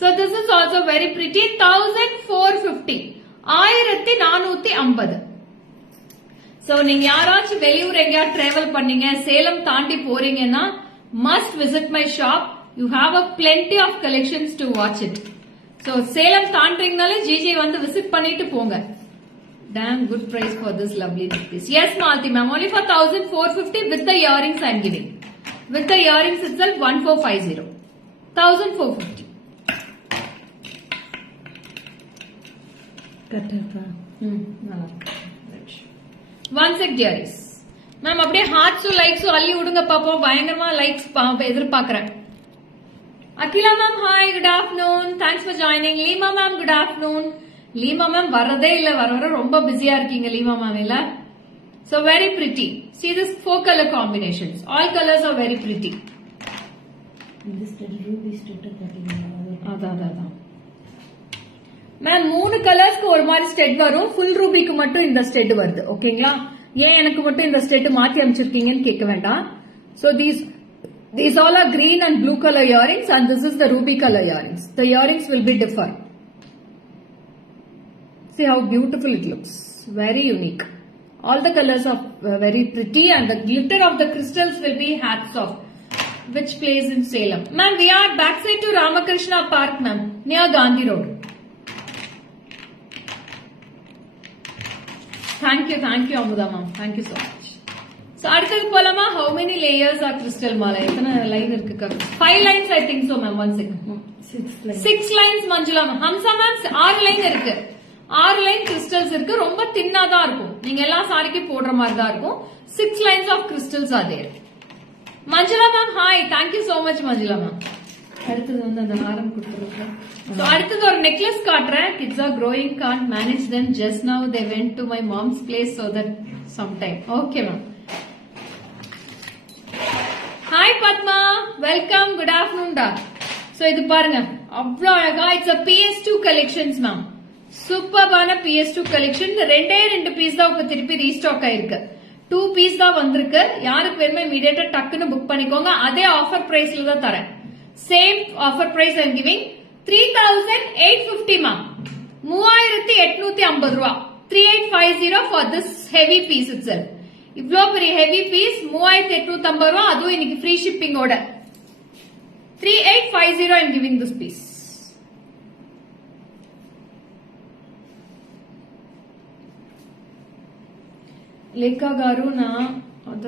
So this is also very pretty. 1450. 1450. So நீங்க யாராச்சும் வெளியூர் எங்கயா டிராவல் பண்ணீங்க, சேலம் தாண்டி போறீங்கன்னா must visit my shop. You have a plenty of collections to watch it. So Salem தாண்டீங்கனாலே ஜிஜி வந்து விசிட் பண்ணிட்டு போங்க. Damn good price for this lovely piece. Yes Malti ma'am, only for 1450 with the earrings I am giving. With the earrings itself 1450. 1450. One sec dearies. Ma'am அப்படியே ஹார்ட்ஸும் லைக்ஸும் அள்ளி விடுங்க பாப்போம். பயங்கரமா லைக்ஸ் எதிர்பார்க்கிறேன். Akila ma'am hi, good afternoon. Thanks for joining. Lima ma'am good afternoon. Lima ma'am வரதே இல்ல, வர ரொம்ப பிஸியா இருக்கீங்க லீமா மேம் இல்ல. So very pretty. See this 4 color combinations. All colors are very pretty. அதான் மேம் 3 கலர்ஸ்க்கு ஒரு மாதிரி ஸ்டெட் வரும். ஃபுல் ரூபிக்கு மட்டும் இந்த ஸ்டெட் வருது. ஓகேங்களா? ஏன் எனக்கு மட்டும் இந்த ஸ்டெட் மாத்தி அமைச்சிருக்கீங்கன்னு கேட்க வேண்டாம். So these all are green and blue color earrings and this is the ruby color earrings. The earrings will be different. See how beautiful it looks. Very unique. All the colors are very pretty and the glitter of the crystals will be hats off. Which place in Salem? Ma'am, we are backside to Ramakrishna Park, ma'am, near Gandhi Road. Thank you, Amuda ma'am. Thank you so much. So, அடுத்தது போலாமா? How many layers are crystal mala? எத்தனை லைன் இருக்கு? 5 lines I think so ma'am. 1 second. 6 lines Manjula ma'am. Hamsa ma'am 6 line இருக்கு. 6 line crystals இருக்கு. ரொம்ப தின்னா தான் இருக்கும். நீங்க எல்லா சாரிக்கு போடுற மாதிரி தான் இருக்கும். 6 lines of crystals are there. Manjula ma'am hi, thank you so much Manjula மேம். அடுத்தது வந்து அந்த ஹாரம் கொடுத்துருக்கேன். சோ அடுத்தது ஒரு நெக்லஸ் காட்டுறேன். Kids are growing, can't manage them. Just now they went to my mom's place so that some time. Okay ma'am. Hi Padma, welcome, good afternoon டா. So இது பாருங்க அவ்வளோ அழகா. It's a PS2 collections ma'am. சூப்பர்பான PS2 collection. ரெண்டே 2 பீஸ் தான் இப்ப திருப்பி ரீஸ்டாக் ஆயிருக்கு. 2 பீஸ் தான் வந்திருக்கு. யாருக்கு வேணுமோ இமீடியட்டா டக்குன்னு புக் பண்ணிக்கோங்க. அதே ஆஃபர் பிரைஸ்ல தான் தரேன். Same offer price I am giving 3850 ma'am. 3850 ரூபா. 3850 for this heavy piece itself. இவ்ளோ பெரிய ஹெவி பீஸ் 3850 ரூபா. அதுவும் இன்னைக்கு ஃப்ரீ ஷிப்பிங்கோட 3850 I am giving this piece. Lekha గారు నా అద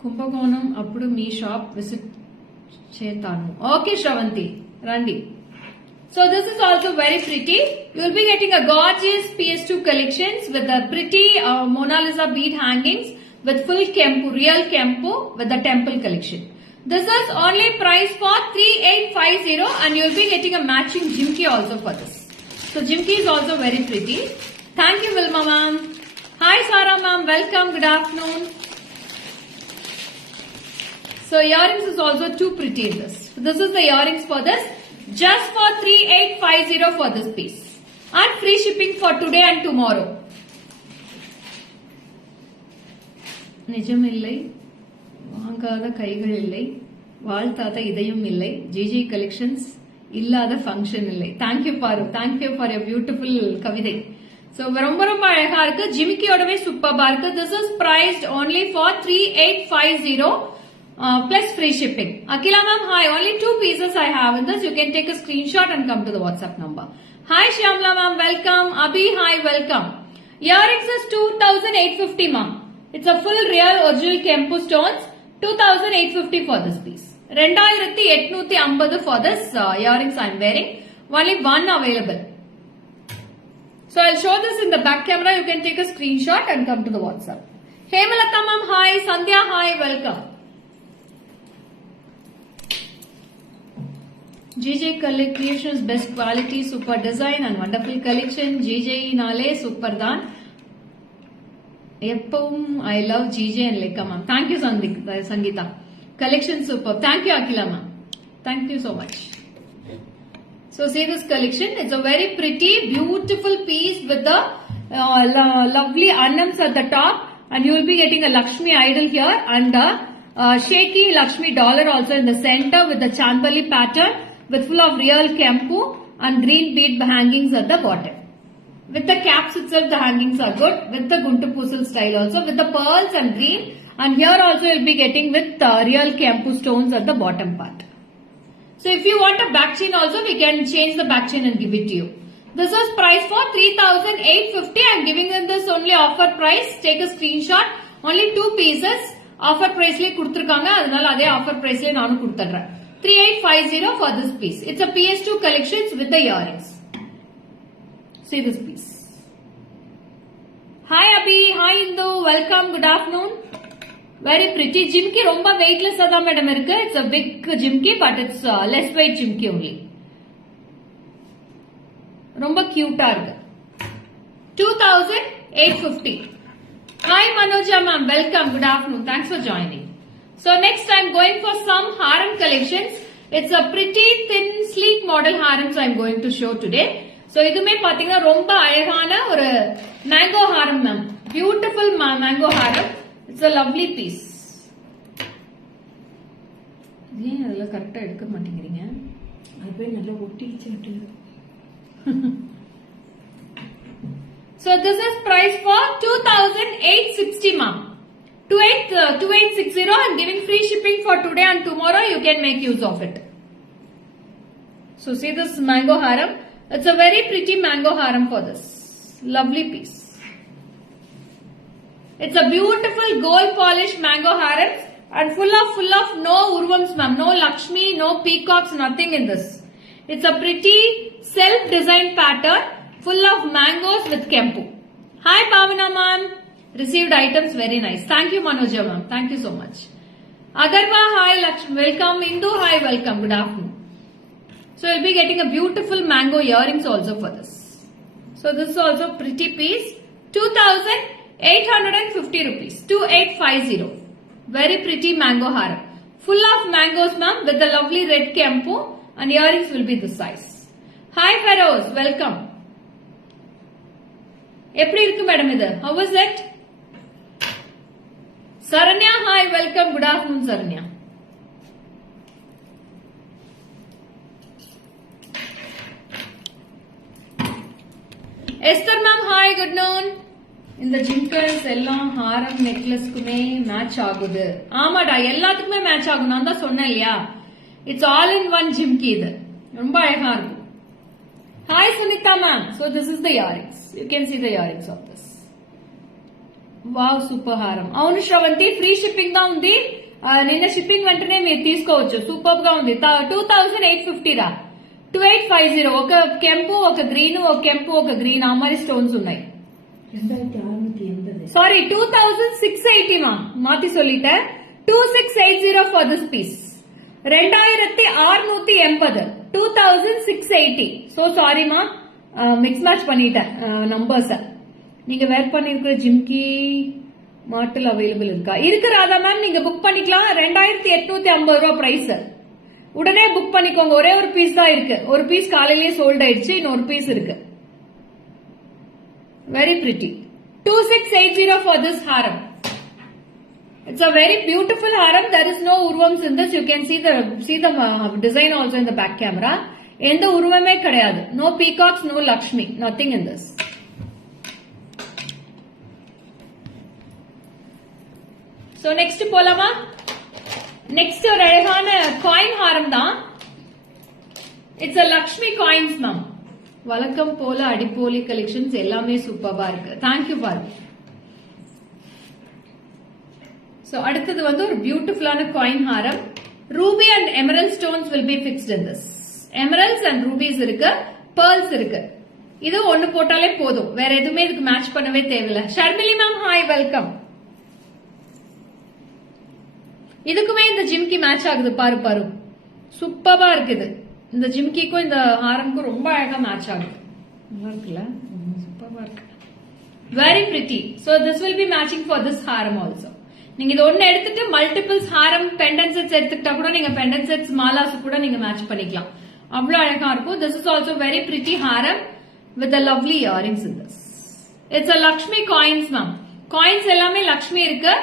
కుంభకోణం అప్పుడు మీ షాప్ విజిట్ చేస్తాను. ఓకే శ్రవంతి రండి. So this is also very pretty. You will be getting a gorgeous PS2 collections with the pretty Mona Lisa bead hangings with full kempu, real kempu with the temple collection. This is only price for 3850 and you will be getting a matching jimki also for this. So jimki is also very pretty. Thank you Vilma ma'am. Hi Sarah ma'am, welcome, good afternoon. So earrings is also too pretty in this. This is the earrings for this. Just for 3850 for this piece. And free shipping for today and tomorrow. நிஜம் இல்லை, வாங்காத கைகள் இல்லை, வாழ்த்தாத இதயம் இல்லை, GG collections இல்லாத ஃபங்க்ஷன் இல்லை. தேங்க்யூ பாரு, தேங்க்யூ ஃபார் யர் பியூட்டிஃபுல் கவிதை. So ரொம்ப ரொம்ப அழகா இருக்கு. ஜிமிக்கியோடவே சூப்பர்பா இருக்கு. This is priced only for 3850 plus free shipping. Akila ma'am, hi. Only 2 pieces I have in this. You can take a screenshot and come to the WhatsApp number. Hi Shyamla ma'am, welcome. Abhi, hi, welcome. Earrings is 2850 ma'am. It's a full real original Kempu stones. 2850 for this piece. 2850 for this earrings I am wearing. Only one available. So I'll show this in the back camera. You can take a screenshot and come to the WhatsApp. Hemalata ma'am, hi. Sandhya, hi. Welcome. GJ Creations best quality, super design and wonderful collection. GJ naale super தான். எப்பவும் I love GJ and Lekha ma'am. Thank you Sangeeta. Collection super. Thank you Akila ma'am. Thank you so much. So see this collection. It's a very pretty, beautiful piece with the lovely annams at the top, and you will be getting a Lakshmi idol here and a shaky Lakshmi dollar also in the center with the Chandbali pattern with full of real kempu and green bead hangings at the bottom. With the caps itself, the hangings are good. With the Guntu Puzzle style also, with the pearls and green, and here also you will be getting with real kempu stones at the bottom part. So if you want a back chain also, we can change the back chain and give it to you. This is price for 3,850. I am giving them this only offer price. Take a screenshot. Only 2 pieces. Offer price le kuduthirukanga. Adanaala adhe offer price le naanu kudutadren. 3850 for this piece. It's a PS2 collections with the earrings. See this piece. Hi Abhi. Hi Indu. Welcome. Good afternoon. Very pretty. Jimki romba weightless da madam irukku. It's a big jimki but it's less weight jimki only. Romba cute ah irukku. 2,850. Hi Manoja ma'am. Welcome. Good afternoon. Thanks for joining. So next I'm going for some harem collections. It's a pretty thin sleek model harems I'm going to show today. So idume pathina romba alagana oru mango harem ma'am. Beautiful mango harem. It's a lovely piece. ஏன் அதெல்லாம் கரெக்டா எடுக்க மாட்டேங்கிறீங்க? அப்படியே நல்லா ஒட்டிக்கிச்சு. So this is price for 2,860 ma'am. 2860. I'm giving free shipping for today and tomorrow. You can make use of it. So see this mango harem. It's a very pretty mango harem for this. Lovely piece. It's a beautiful gold polished mango harem and full of no urvams ma'am, no Lakshmi, no peacocks, nothing in this. It's a pretty self-designed pattern full of mangoes with kempu. Hi Bhavana ma'am. Received items very nice. Thank you Manoja ma'am. Thank you so much. Agarva hi Lakshmi. Welcome. Indu hi. Welcome. Good afternoon. So you'll be getting a beautiful mango earrings also for this. So this is also pretty piece. 2,850 rupees. 2,850. Very pretty mango harem. Full of mangoes ma'am with the lovely red kempu and earrings will be this size. Hi Feroz. Welcome. எப்படி இருக்கு மேடம் இது? How was it? Saranya hi. Welcome. Good afternoon Saranya. Esther ma'am hi. Good noon. இந்த ஜிம்கல்ஸ் எல்லாம் ஹாரம் நெக்லஸ்க்குமே மேட்ச் ஆகுது. ஆமாடா எல்லாத்துக்குமே மேட்ச் ஆகும். நான் தான் சொன்னேன் இல்லையா? It's all in one jhumki இது. ரொம்ப அழகா இருக்கும். Hi Sunita ma'am. So this is the earrings. You can see the earrings of this. Wow, super haram. Avunu Shravanti free shipping ga undi. Ninna shipping ventane meer teeskovachu. Superb ga undi. 2,850 ra. 2,850. Oka kempu, oka green, oka kempu, oka green. Amari stones unnai. Sorry, 2,680 ma'am. Maati sollita. 2,680 for this piece. 2,680. 2,680. So sorry ma. Mix match பண்ணிட்டேன் numbers. நீங்க வேர் பண்ணிருக்கிற jhumki model available இருக்கா? இருக்கு ராதா மேம். நீங்க புக் பண்ணிக்கலாம். 2,850 ரூபாய் பிரைஸ். உடனே புக் பண்ணிக்கோங்க. ஒரே ஒரு பீஸ் தான் இருக்கு. ஒரு பீஸ் காலையிலேயே சோல்ட் ஆயிடுச்சு. இன்னொரு பீஸ் இருக்கு. Very pretty. 2,680 for this harem. It's a very beautiful harem. There is no urvams in this. You can see the design also in the back camera. எந்த உருவமே கிடையாது. No peacocks, no Lakshmi, nothing in this. So next போலாமா? Next ஒரு அழகான coin harem தான். It's a Lakshmi coins ma'am. வழக்கம் போல அடிப்போலி collections எல்லாமே சூப்பரா இருக்கு. Thank you பாரு. So அடுத்தது வந்து ஒரு பியூட்டிஃபுல்லான coin harem. Ruby and emerald stones will be fixed in this. Emeralds and rubies இருக்கு, pearls இருக்கு. இது ஒன்னு போட்டாலே போதும். வேற எதுவுமே இதுக்கு மேட்ச் பண்ணவே தேவையில்லை. Sharmili ma'am hi welcome. இதுக்குமே இந்த ஜிம்கி மேட்ச் ஆகுது பாரு பாரு. சூப்பரா இருக்குது. இந்த ஜிம்கிக்கும் இந்த ஹாரம்க்கும் ரொம்ப அழகா மேட்ச் ஆகுது. நல்லா இருக்குல்ல, சூப்பரா இருக்கு. Very pretty. So this will be matching for this ஹாரம் ஆல்சோ. நீங்க இது ஒன்னு எடுத்துட்டு மல்டிபிள்ஸ் ஹாரம் பெண்டன் செட்ஸ் எடுத்துக்கிட்டா கூட நீங்க பெண்டன் செட்ஸ் மாலாஸ் கூட நீங்க மேட்ச் பண்ணிக்கலாம். அவ்வளவு அழகா இருக்கும். This is also very pretty Haram with a lovely earrings in this. It's a Lakshmi coins ma'am. Coins எல்லாமே லக்ஷ்மி இருக்கு.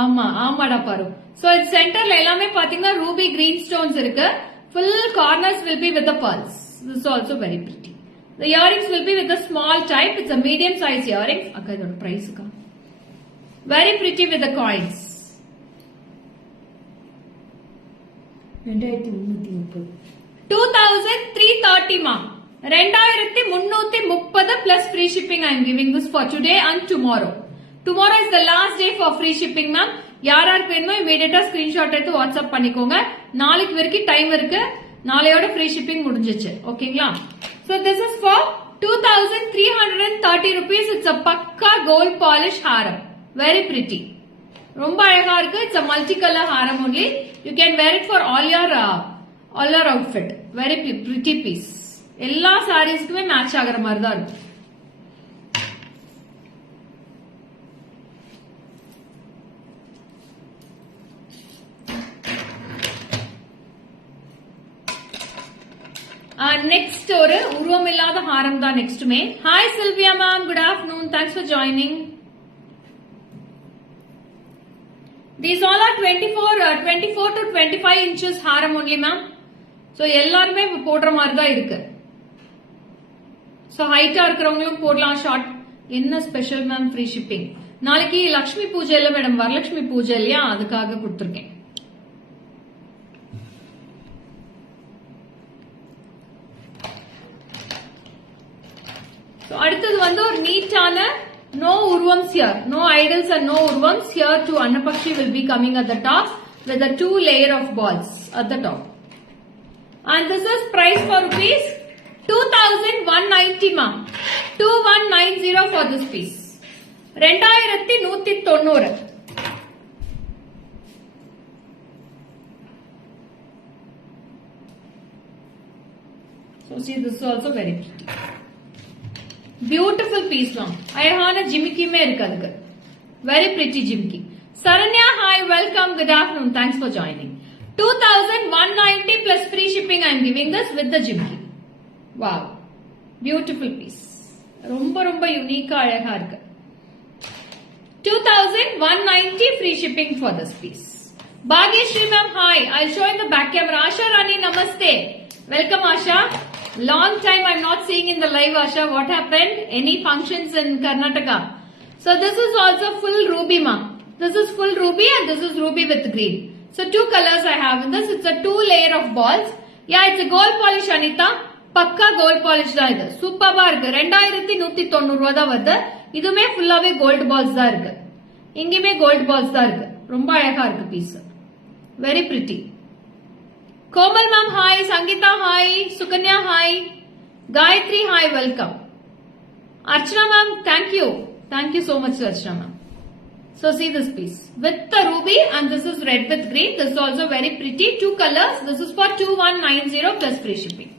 ஆமா ஆமாடா பாரு. சோ இது சென்டர்ல எல்லாமே பாத்தீங்கன்னா ரூபி கிரீன் ஸ்டோன்ஸ் இருக்கு. Full corners will be with the pearls. This is also very pretty. The earrings will be with the small type. It's a medium size earrings. Okay, the price ka. Very pretty with the coins. 2330 ma. 2330 plus free shipping I am giving this for today and tomorrow. Tomorrow is the last day for free shipping ma'am. யாராருக்கு வேணுமோ இமீடியட்டா ஸ்கிரீன்ஷாட் எடுத்து வாட்ஸ்அப் பண்ணிக்கோங்க. நாளைக்கு வரைக்கும் டைம் இருக்கு. நாளையோட free shipping முடிஞ்சிச்சு. ஓகேங்களா? So this is for 2330 rupees. It's a pakka gold polish haram. Very pretty. ரொம்ப அழகா இருக்கு. It's a multicolor haram only. You can wear it for all your outfit. Very pretty piece. எல்லா சாரீஸ்க்குமே மேட்ச் ஆகுற மாதிரி தான் இருக்கும். Next ஒரு உருவம் இல்லாத ஹாரம் தான் நெக்ஸ்ட்மே. Hi Sylvia ma'am, good afternoon. Thanks for joining. These all are 24 to 25 inches ஹாரம் only ma'am. So எல்லாருமே போடுற மாதிரி தான் இருக்கு. So ஹைட்டா இருக்கிறவங்களும் போடலாம் ஷார்ட். என்ன ஸ்பெஷல் மேம் ஃப்ரீ ஷிப்பிங்? நாளைக்கு லட்சுமி பூஜை இல்ல மேடம், வரலட்சுமி பூஜை இல்லையா, அதுக்காக கொடுத்துருக்கேன். அடுத்தது வந்து ஒரு நீட்டான no urvams here, no idols and no urvams here. To Annapakshi will be coming at the top with a 2 layer of balls at the top, and this is price for rupees 2190 ma'am. 2190 for this piece. 2190. So see, this is also very pretty. Beautiful piece ma'am. அழகான ஜிமிக்கி மே இருக்கு அதுக்கு. Very pretty ஜிமிக்கி. Saranya, hi, welcome, good afternoon. Thanks for joining. 2190 plus free shipping I am giving this with the jimki. Wow. Beautiful piece. ரொம்ப ரொம்ப யூனிக்கா அழகா இருக்கு. 2190 free shipping for this piece. Bhagyashree ma'am, hi. I'll show in the back camera. Asha Rani, namaste. Welcome Asha. Long time I'm not seeing in the live Asha. What happened? Any functions in Karnataka? So this is also full ruby ma'am. This is full ruby and this is ruby with green. So 2 colors I have in this. It's a 2 layer of balls. Yeah, it's a gold polish Anita. Pakka gold polish தான் இது. சூப்பரா இருக்கு. 2190 ரூபாய் தான் வருது. இதுமே ஃபுல்லாவே gold balls தான் இருக்கு. இங்கேயுமே கோல்ட் பால்ஸ் தான் இருக்கு. ரொம்ப அழகா இருக்கு piece. Very pretty. Komal ma'am, hi. Sangeeta, hi. Sukanya, hi. Gayatri, hi. Welcome. Archana ma'am, thank you. Thank you so much, Archana ma'am. So see this piece with the ruby and this is red with green. This is also very pretty. 2 colors. This is for 2190 plus free shipping.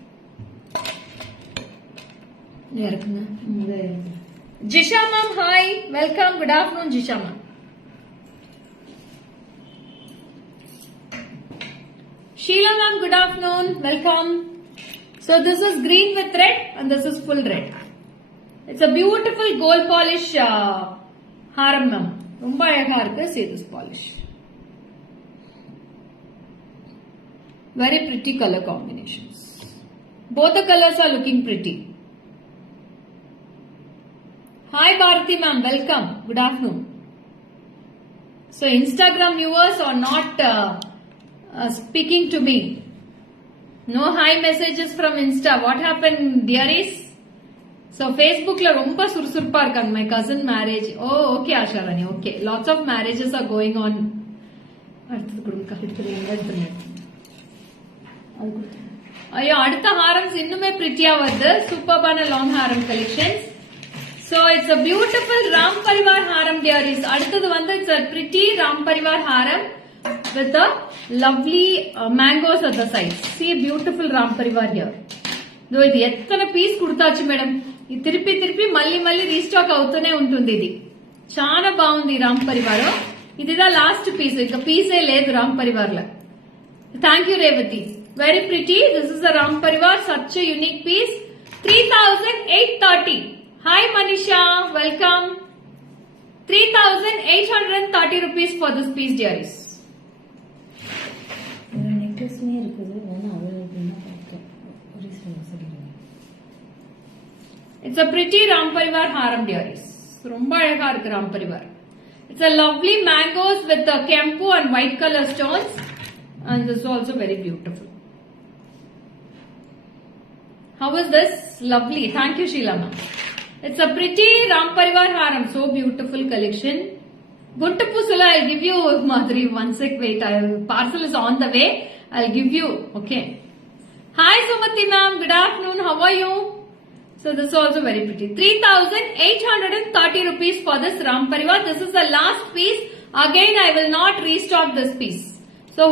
Jisha ma'am, hi. Welcome. Good afternoon, Jisha ma'am. Sheila ma'am, good afternoon. Welcome. So this is green with red and this is full red. It's a beautiful gold polish haram ma'am. ரொம்ப அழகா இருக்கு. See this polish. Very pretty color combinations. Both the colors are looking pretty. Hi Bharati ma'am, welcome. Good afternoon. So Instagram viewers are not speaking to me. No hi messages from Insta. What happened, dearies? So Facebook la romba sursurpa irukanga. My cousin marriage. Oh, okay Asha Rani. Okay. Lots of marriages are going on. ஐயோ அடுத்த ஹாரம்ஸ் இன்னுமே பிரிட்டியா வருது. சூப்பர்பான லாங் ஹாரம் collections. So it's a beautiful Ram Parivar haram dearies. அடுத்தது வந்து it's a pretty Ram Parivar haram. with the lovely mangoes at the sides. See a beautiful Ram Parivar here. though ఇది ఎత్తన పీస్ కుడతాచ్చు మేడం. ఇది తిరిపి మళ్ళీ రీస్టాక్ అవుతూనే ఉంటుంది. ఇది చాలా బాగుంది రామ్ పరివార్. ఇదిదా లాస్ట్ పీస్, ఇంకా పీసే లేదు రామ్ పరివార్ లో. Thank you Revathi. Very pretty. This is the Ram Parivar. Such a unique piece. 3830. Hi Manisha, welcome. 3830 rupees for this piece, dearies. It's a pretty Ram Parivar haram, dearies. Romba alaga irukku Ram Parivar. It's a lovely mangoes with the kempu and white color stones, and this is also very beautiful. How is this? Lovely. Thank you, Sheila ma'am. It's a pretty Ram Parivar haram. So beautiful collection. Guntu Pusula, I'll give you, Madhuri, one sec, wait. Parcel is on the way. I'll give you. Okay. Hi Sumati ma'am. Good afternoon. How are you? So this is also very pretty. 3830 rupees for this Ram Parivar. This is the last piece. Again, I will not restock this piece. So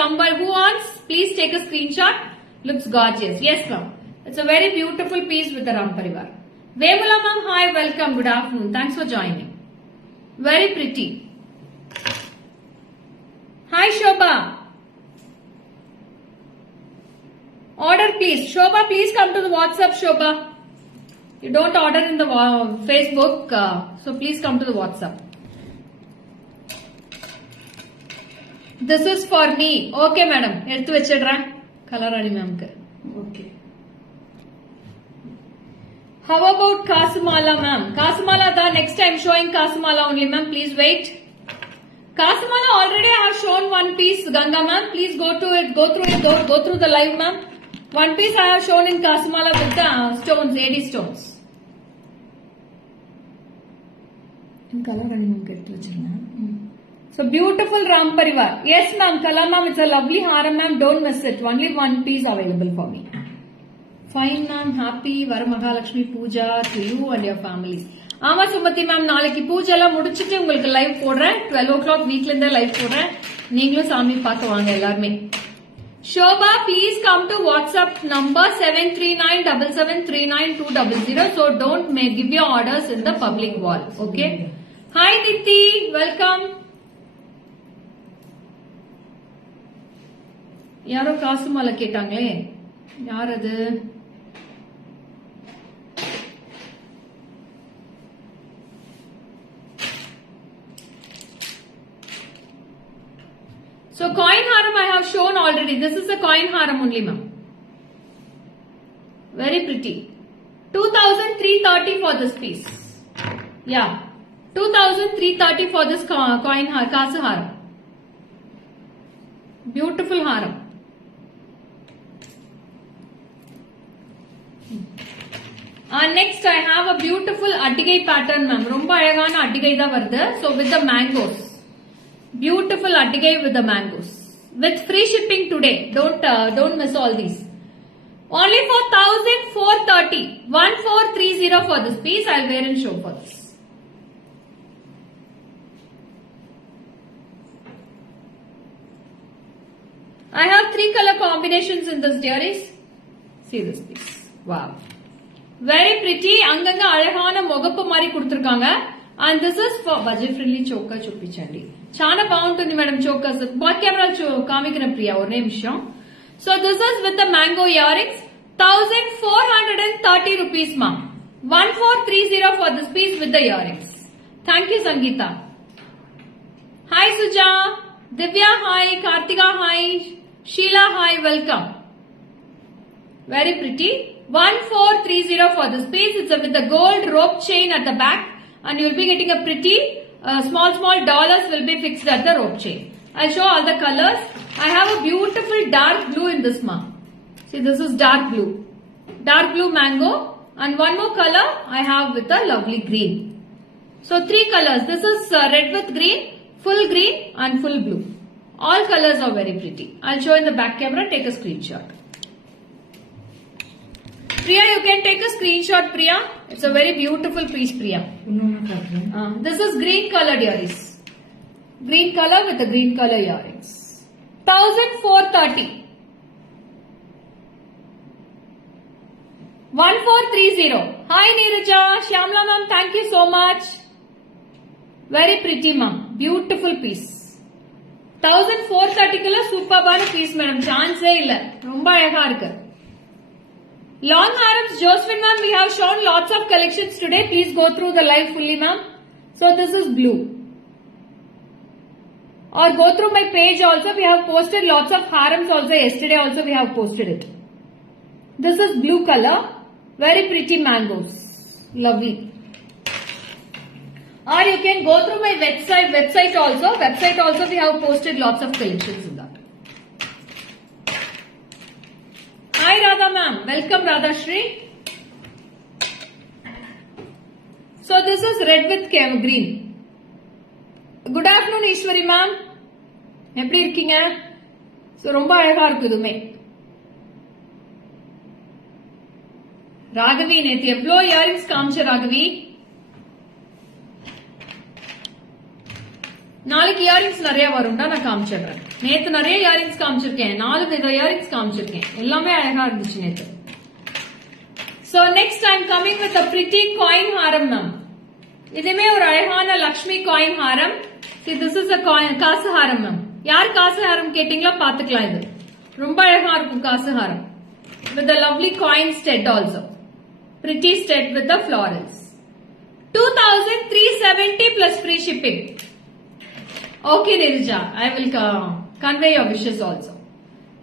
somebody who wants, please take a screenshot. Looks gorgeous. Yes ma'am. It's a very beautiful piece with the Ram Parivar. Vemula ma'am, hi, welcome, good afternoon. Thanks for joining. Very pretty. Hi Shobha. Order please. Shobha, please come to the WhatsApp, Shobha. You don't order in the Facebook, so please come to the WhatsApp. This is for me. Okay madam. Eduthu vechidra. Color ani ma'am ku. Okay. How about Kasamala ma'am? Kasamala the next time showing Kasamala only ma'am. Please wait. Kasamala already I have shown one piece, Ganga ma'am. Please go to it, go through it, go through the live ma'am. One piece I have shown in Kasamala with the stones, AD stones. In color and so beautiful Ram Parivar. Yes ma'am, Kala ma'am, it's a lovely haram ma'am. Don't miss it. Only one piece available for me. Fine ma'am, happy Varamahalakshmi Puja to you and your family. Ama Sumati ma'am, நாளைக்கு பூஜைலாம் முடிச்சிட்டு உங்களுக்கு லைவ் போடுறேன். 12 o'clock வீட்ல இருந்தே லைவ் போடுறேன். நீங்களும் சாமி பார்க்க வாங்க எல்லாரும். Shobha, please come to WhatsApp number 7397739200. So don't give your orders in the public wall. Okay? Hi Niti, welcome. யாரோ காசு மாலை கேட்டாங்களே, யார் அது? So coin haram I have shown already. This is a coin haram only ma'am. Very pretty. 2330 for this piece. Yeah. 2330 for this coin kasu haram. Beautiful haram. Next I have a beautiful addigai pattern ma'am. Romba alagana addigai da varudhu. So with the mangoes. Beautiful addigai with the mangoes. With free shipping today. Don't miss all these. Only for 1430. 1430 for this piece. I'll wear and show for this. I have 3 color combinations in this dearies. See this piece. Wow. Very pretty. Anganga alagana mogappu mari kuduthirukanga. And this is for budget friendly choker chuppichandi. Chana baguntundi madam chokers. Back camera kamikina priya or nimisham. So this is with the mango earrings. 1430 rupees ma'am. 1430 for this piece with the earrings. Thank you Sangeeta. Hi Suja. Divya hi. Kartika hi. Sheila hi. Welcome. Very pretty. 1430 for this piece. It's with the gold rope chain at the back. And you will be getting a pretty small dollars will be fixed at the rope chain. I'll show all the colors. I have a beautiful dark blue in this ma'am. See, this is dark blue. Dark blue mango. And one more color I have with a lovely green. So 3 colors. This is red with green, full green and full blue. All colors are very pretty. I'll show in the back camera. Take a screenshot. Priya, you can take a screenshot, Priya. It's a very beautiful piece, Priya. This is green color earrings. Green color with the green color earrings. 1430. 1430. Hi Neeraja, Shyamla ma'am, thank you so much. Very pretty ma'am, beautiful piece. 1430 குள்ள சூப்பரான piece madam, சான்ஸே இல்ல, ரொம்ப அழகா இருக்கு. Long harams, Josephine ma'am, we have shown lots of collections today. Please go through the live fully ma'am. So this is blue. Or go through my page also, we have posted lots of harams also, yesterday also we have posted it. This is blue color, very pretty mangoes, lovely. Or you can go through my website also we have posted lots of collections in that. Hi Radha ma'am, welcome Radha Shri. So this is red with green. Good afternoon Ishwari ma'am, எப்படி இருக்கீங்க? So ரொம்ப அழகா இருக்கு இதுமே. ராகவி நேத்து எவ்வளோ இயரிங்ஸ் காமிச்ச ராகவி, நாளைக்கு இயரிங்ஸ் நிறைய வரும்டா, நான் காமிச்சிடுறேன். நேத்து நிறைய இயரிங்ஸ் காமிச்சிருக்கேன், 4 வித இயரிங்ஸ் காமிச்சிருக்கேன், எல்லாமே அழகா இருந்துச்சு நேத்து. So next I am coming with a pretty coin haram ma'am. இதுமே ஒரு அழகான லக்ஷ்மி காயின் ஹாரம். See this is a coin காசு ஹாரம் ma'am. யார் காசு ஹாரம் கேட்டிங்களா, பாத்துக்கலாம். இது ரொம்ப அழகா இருக்கும் காசு ஹாரம். With the lovely coin stud also. Pretty stud with the florals. 2370 plus free shipping. Okay Nirja, I will convey your wishes also.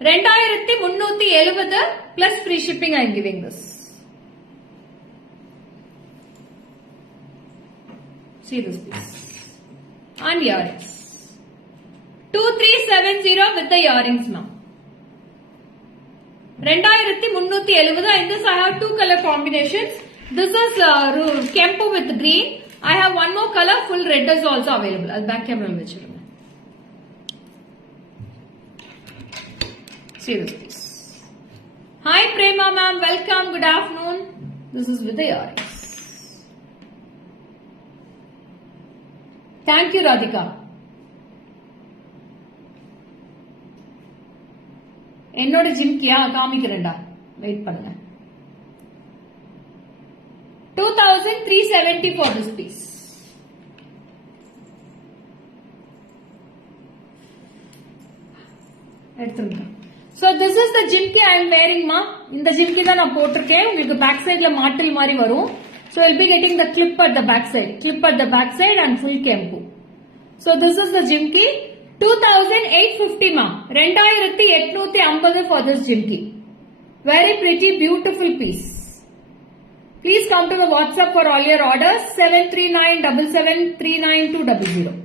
2370 plus free shipping I am giving this. See this piece. And earrings. 2370 with the earrings now. 2370. In this I have 2 color combinations. This is Kempu with green. I have one more color, full red is also available. I'll back camera vechirunga. See this piece. Hi Prema ma'am, welcome, good afternoon. This is with the earrings. Thank you Radhika. என்னோட ஜிம்கியா காமிக்கிறேன்டா, வெயிட் பண்ணுங்க. 2370 for this piece. எடுத்துருங்க. So this is the jimki I am wearing ma. இந்த ஜிம்கி தான் நான் போட்டிருக்கேன். உங்களுக்கு பேக் சைடுல மாட்டில் மாதிரி வரும். So you'll be getting the clip at the back side and full kempu. So this is the jimki. 2850 ma. 2850 for this jimki. Very pretty, beautiful piece. Please come to the WhatsApp for all your orders. 73977392200.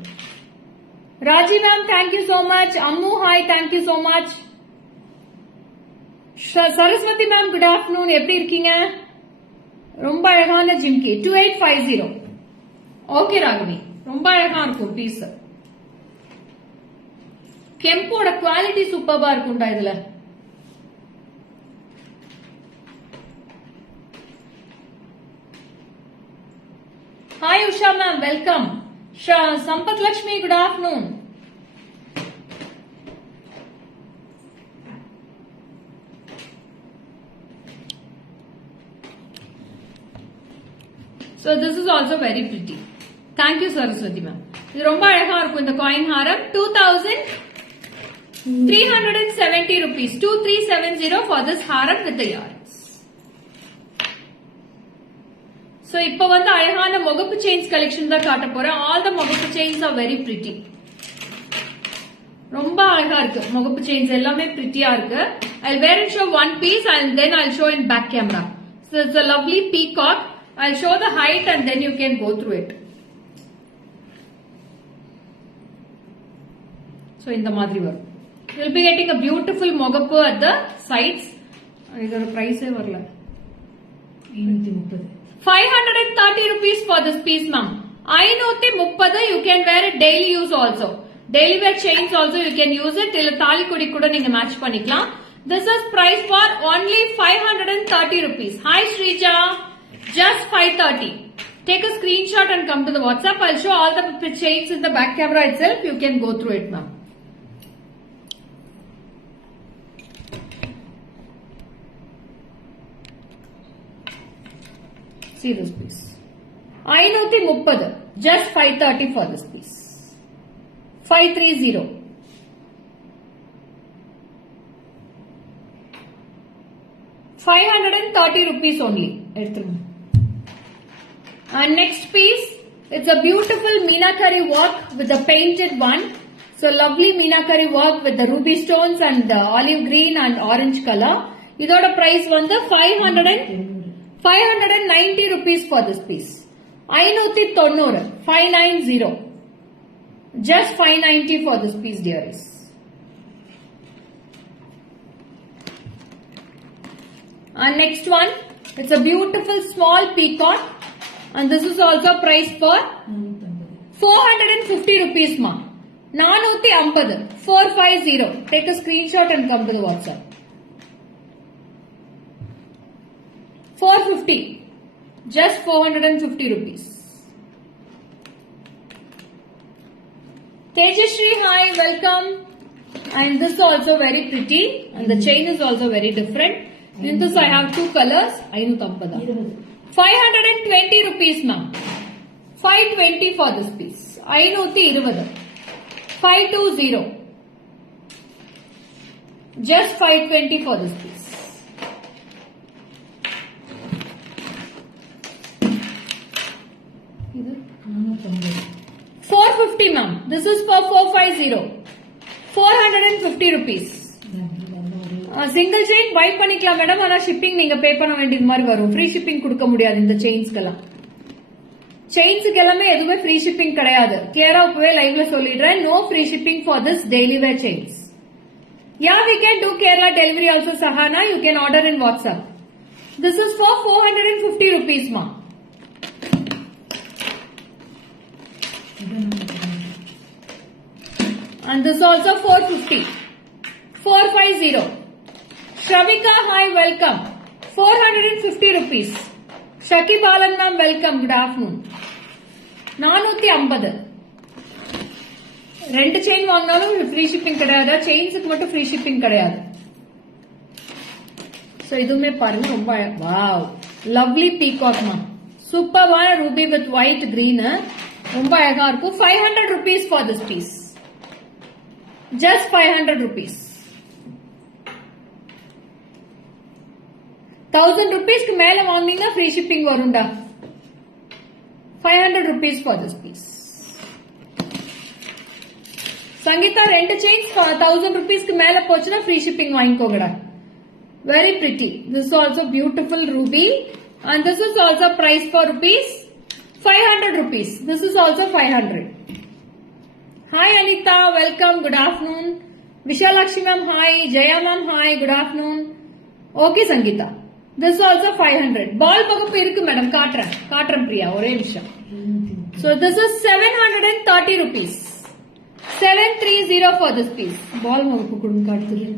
Raji ma'am, thank you so much. Ammu, hi, thank you so much. Saraswati ma'am, good afternoon. எப்படி இருக்கீங்க? ரொம்ப அழகான ஜிம்கி. 2850. ஓகே ராகவி, ரொம்ப அழகா இருக்கும் பீஸ். கெம்போட குவாலிட்டி சூப்பர்பா இருக்கும்டா இதுல. Hi Usha ma'am, welcome. Sampath Lakshmi, good afternoon. So this is also very pretty. Thank you Saraswati ma'am. இது ரொம்ப அழகா இருக்கும் இந்த காயின் ஹாரம். 2370 rupees. 2370 for this haram with the earrings. So இப்ப வந்து அழகான முகப்பு செயின்ஸ் கலெக்ஷன் தான் காட்ட போறேன். All the முகப்பு செயின்ஸ் are very pretty. ரொம்ப அழகா இருக்கு முகப்பு செயின்ஸ் எல்லாமே பிரிட்டியா இருக்கு. I'll wear and show one piece and then I'll show in back camera. So it's a lovely peacock. I'll show the height and then you can go through it. So இந்த மாதிரி வரும். You'll be getting a beautiful முகப்பு at the sides. இதோட பிரைஸே வரல. 530. 530 rupees for this piece ma'am. 530 you can wear it daily use also. Daily wear chains also you can use it. இல்ல தாலி கொடி கூட நீங்க மேட்ச் பண்ணிக்கலாம். This is price for only 530 rupees. Hi Shrija, just 530. Take a screenshot and come to the WhatsApp. I'll show all the chains in the back camera itself. You can go through it ma'am. See this piece. 530. Just 530 for this piece. 530. 530 rupees only. And next piece, it's a beautiful meenakari work with the painted one. So lovely meenakari work with the ruby stones and the olive green and orange color. Idoda price வந்து 590 rupees for this piece. 590. 590. Just 590 for this piece, dears. And next one, it's a beautiful small peacock, and this is also priced for 450 rupees, ma. 450. 450. Take a screenshot and come to the WhatsApp. 450. Just 450 rupees. Tejashri, hi, welcome. And this is also very pretty, and the chain is also very different. In this I have two colors. 520 rupees, ma'am. 520 for this piece. 520. 520. Just 520 for this piece. 450, ma'am. This is for 450. 450 rupees. Single chain buy பண்ணிக்கலாம் madam. ஆனா shipping நீங்க pay பண்ண வேண்டியது மாதிரி வரும். Free shipping கொடுக்க முடியாது இந்த செயின்ஸ்க்கெல்லாம். செயின்ஸ்க்கு எல்லாமே எதுவுமே ஃப்ரீ ஷிப்பிங் கிடையாது. கிளியரா இப்பவே லைவ்ல சொல்லிடுறேன். No free shipping for this daily wear chains. Yeah, we can do Kerala delivery also, Sahana. You can order in WhatsApp. This is for 450 rupees, ma. And this also 450. 450. Shravika, hi, welcome. 450 rupees. Shaki Balan ma'am, welcome. Good afternoon. 450. ரெண்டு செயின் வாங்கினாலும் free shipping கிடையாது. செயின்ஸுக்கு மட்டும் free shipping கிடையாது. சோ இதுவுமே பாருங்க ரொம்ப wow lovely peacock மா. சூப்பர்வான ரூபி வித் ஒயிட் கிரீன். ரொம்ப அழகா இருக்கும். 500 rupees for this piece. Just 500 rupees. 1000 rupees க்கு மேல வாங்குனீங்கன்னா ஃப்ரீ ஷிப்பிங் வரும்டா. 500 rupees for this piece. Sangeetha ரெண்டு செயின்ஸ் 1000 rupees க்கு மேல போச்சுன்னா ஃப்ரீ ஷிப்பிங் வாங்கிக்கோங்கடா. Very pretty. This is also beautiful ruby and this is also priced for rupees 500 rupees. This is also 500. Hi Anita, welcome. Good afternoon. Vishalakshmi ma'am, hi. Jaya ma'am, hi. Good afternoon. Okay Sangeeta. This is also 500. Ball பகப்பு இருக்கு மேடம். காட்றேன் பிரியா ஒரே நிமிஷம். So this is 730 rupees. 730 for this piece. Ball பகப்பு கொடுங்க காட்டுது.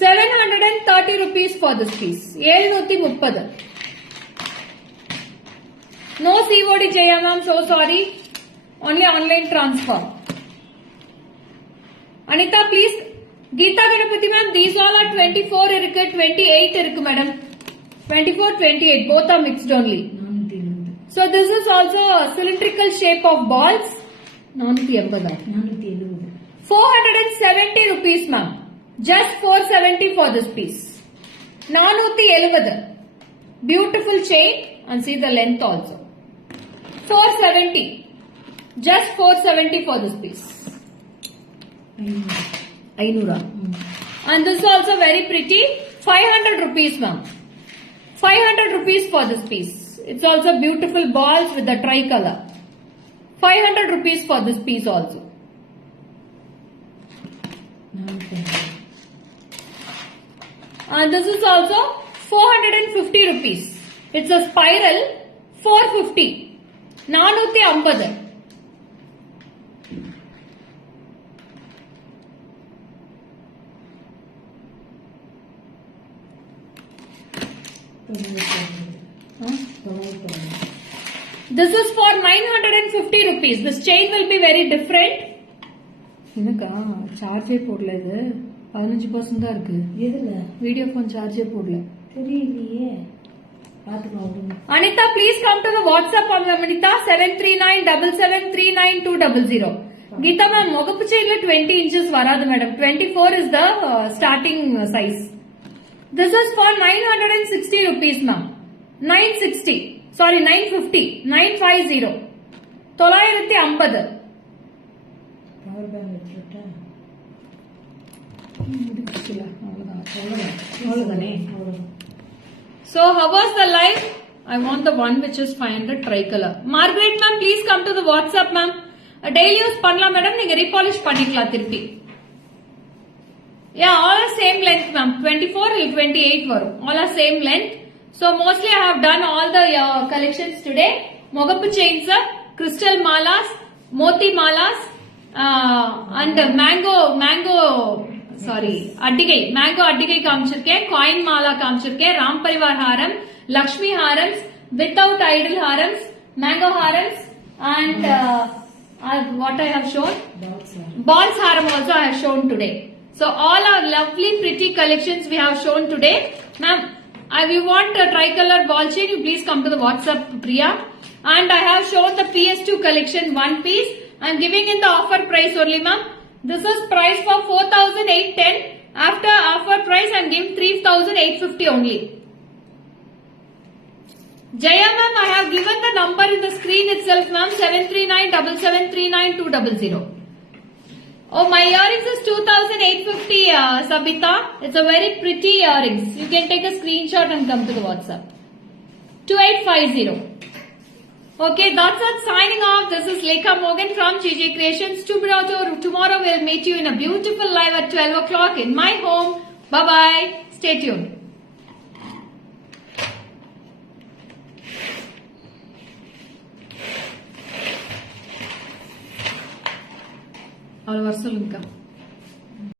730 rupees for this piece. 730. No COD Jaya ma'am, so sorry. Only online transfer. Anita please. Geeta Ganapati ma'am, these all are 24 irukku, 28 irukku madam. 24, 28, both are mixed only. So this is also a cylindrical shape of balls. 480. 470 rupees ma'am. Just 470 for this piece. 470. Beautiful chain and see the length also. 470. Just 470 for this piece. 500. And this is also very pretty. 500 rupees ma'am. 500 rupees for this piece. It's also beautiful balls with the tricolor. 500 rupees for this piece also. And this is also 450 rupees. It's a spiral. 450. 450. This is for 950 rupees. This chain will be very different. என்னக்கா சார்ஜே போடல. இது 15% தான் இருக்கு. எதுல? Video phone சார்ஜே போடல. தெரியலையே. Anita, please come to the WhatsApp on Anita 73977392200. Geeta ma'am, mogapu chain 20 inches varadu madam. 24 is the starting size. This is for 960 rupees ma'am. 960. Sorry, 950. 950. 950. So how was the live? I want the one which is 500 tricolor. Margaret ma'am, please come to the WhatsApp ma'am. Daily use panla madam, neenga repolish pannikala thiruppi. Yeah, all are same length ma'am. 24 till 28 varum. All are same length. So mostly I have done all the collections today. Mogapu chains, crystal malas, moti malas, and mango addigai ಕಾಮಿಸಿರ್ಕೆ, coin mala ಕಾಮಿಸಿರ್ಕೆ, Ram parivar haram, Lakshmi harams, without idol harams, mango harams, and what I have shown? Balls haram also I have shown today. So all our lovely pretty collections we have shown today. Ma'am, if you want a tricolor ball chain, you please come to the WhatsApp, Priya. And I have shown the PS2 collection one piece. I am giving in the offer price only ma'am. This is price for 4,810. After offer price, I am giving 3,850 only. Jaya ma'am, I have given the number in the screen itself ma'am. 73977392200. Oh, my earrings is 2,850 Sabita. It's a very pretty earrings. You can take a screenshot and come to the WhatsApp. 2850. Okay, that's it. Signing off. This is Lekha Morgan from GJ Creations. Tomorrow we'll meet you in a beautiful live at 12 o'clock in my home. Bye-bye. Stay tuned. All of us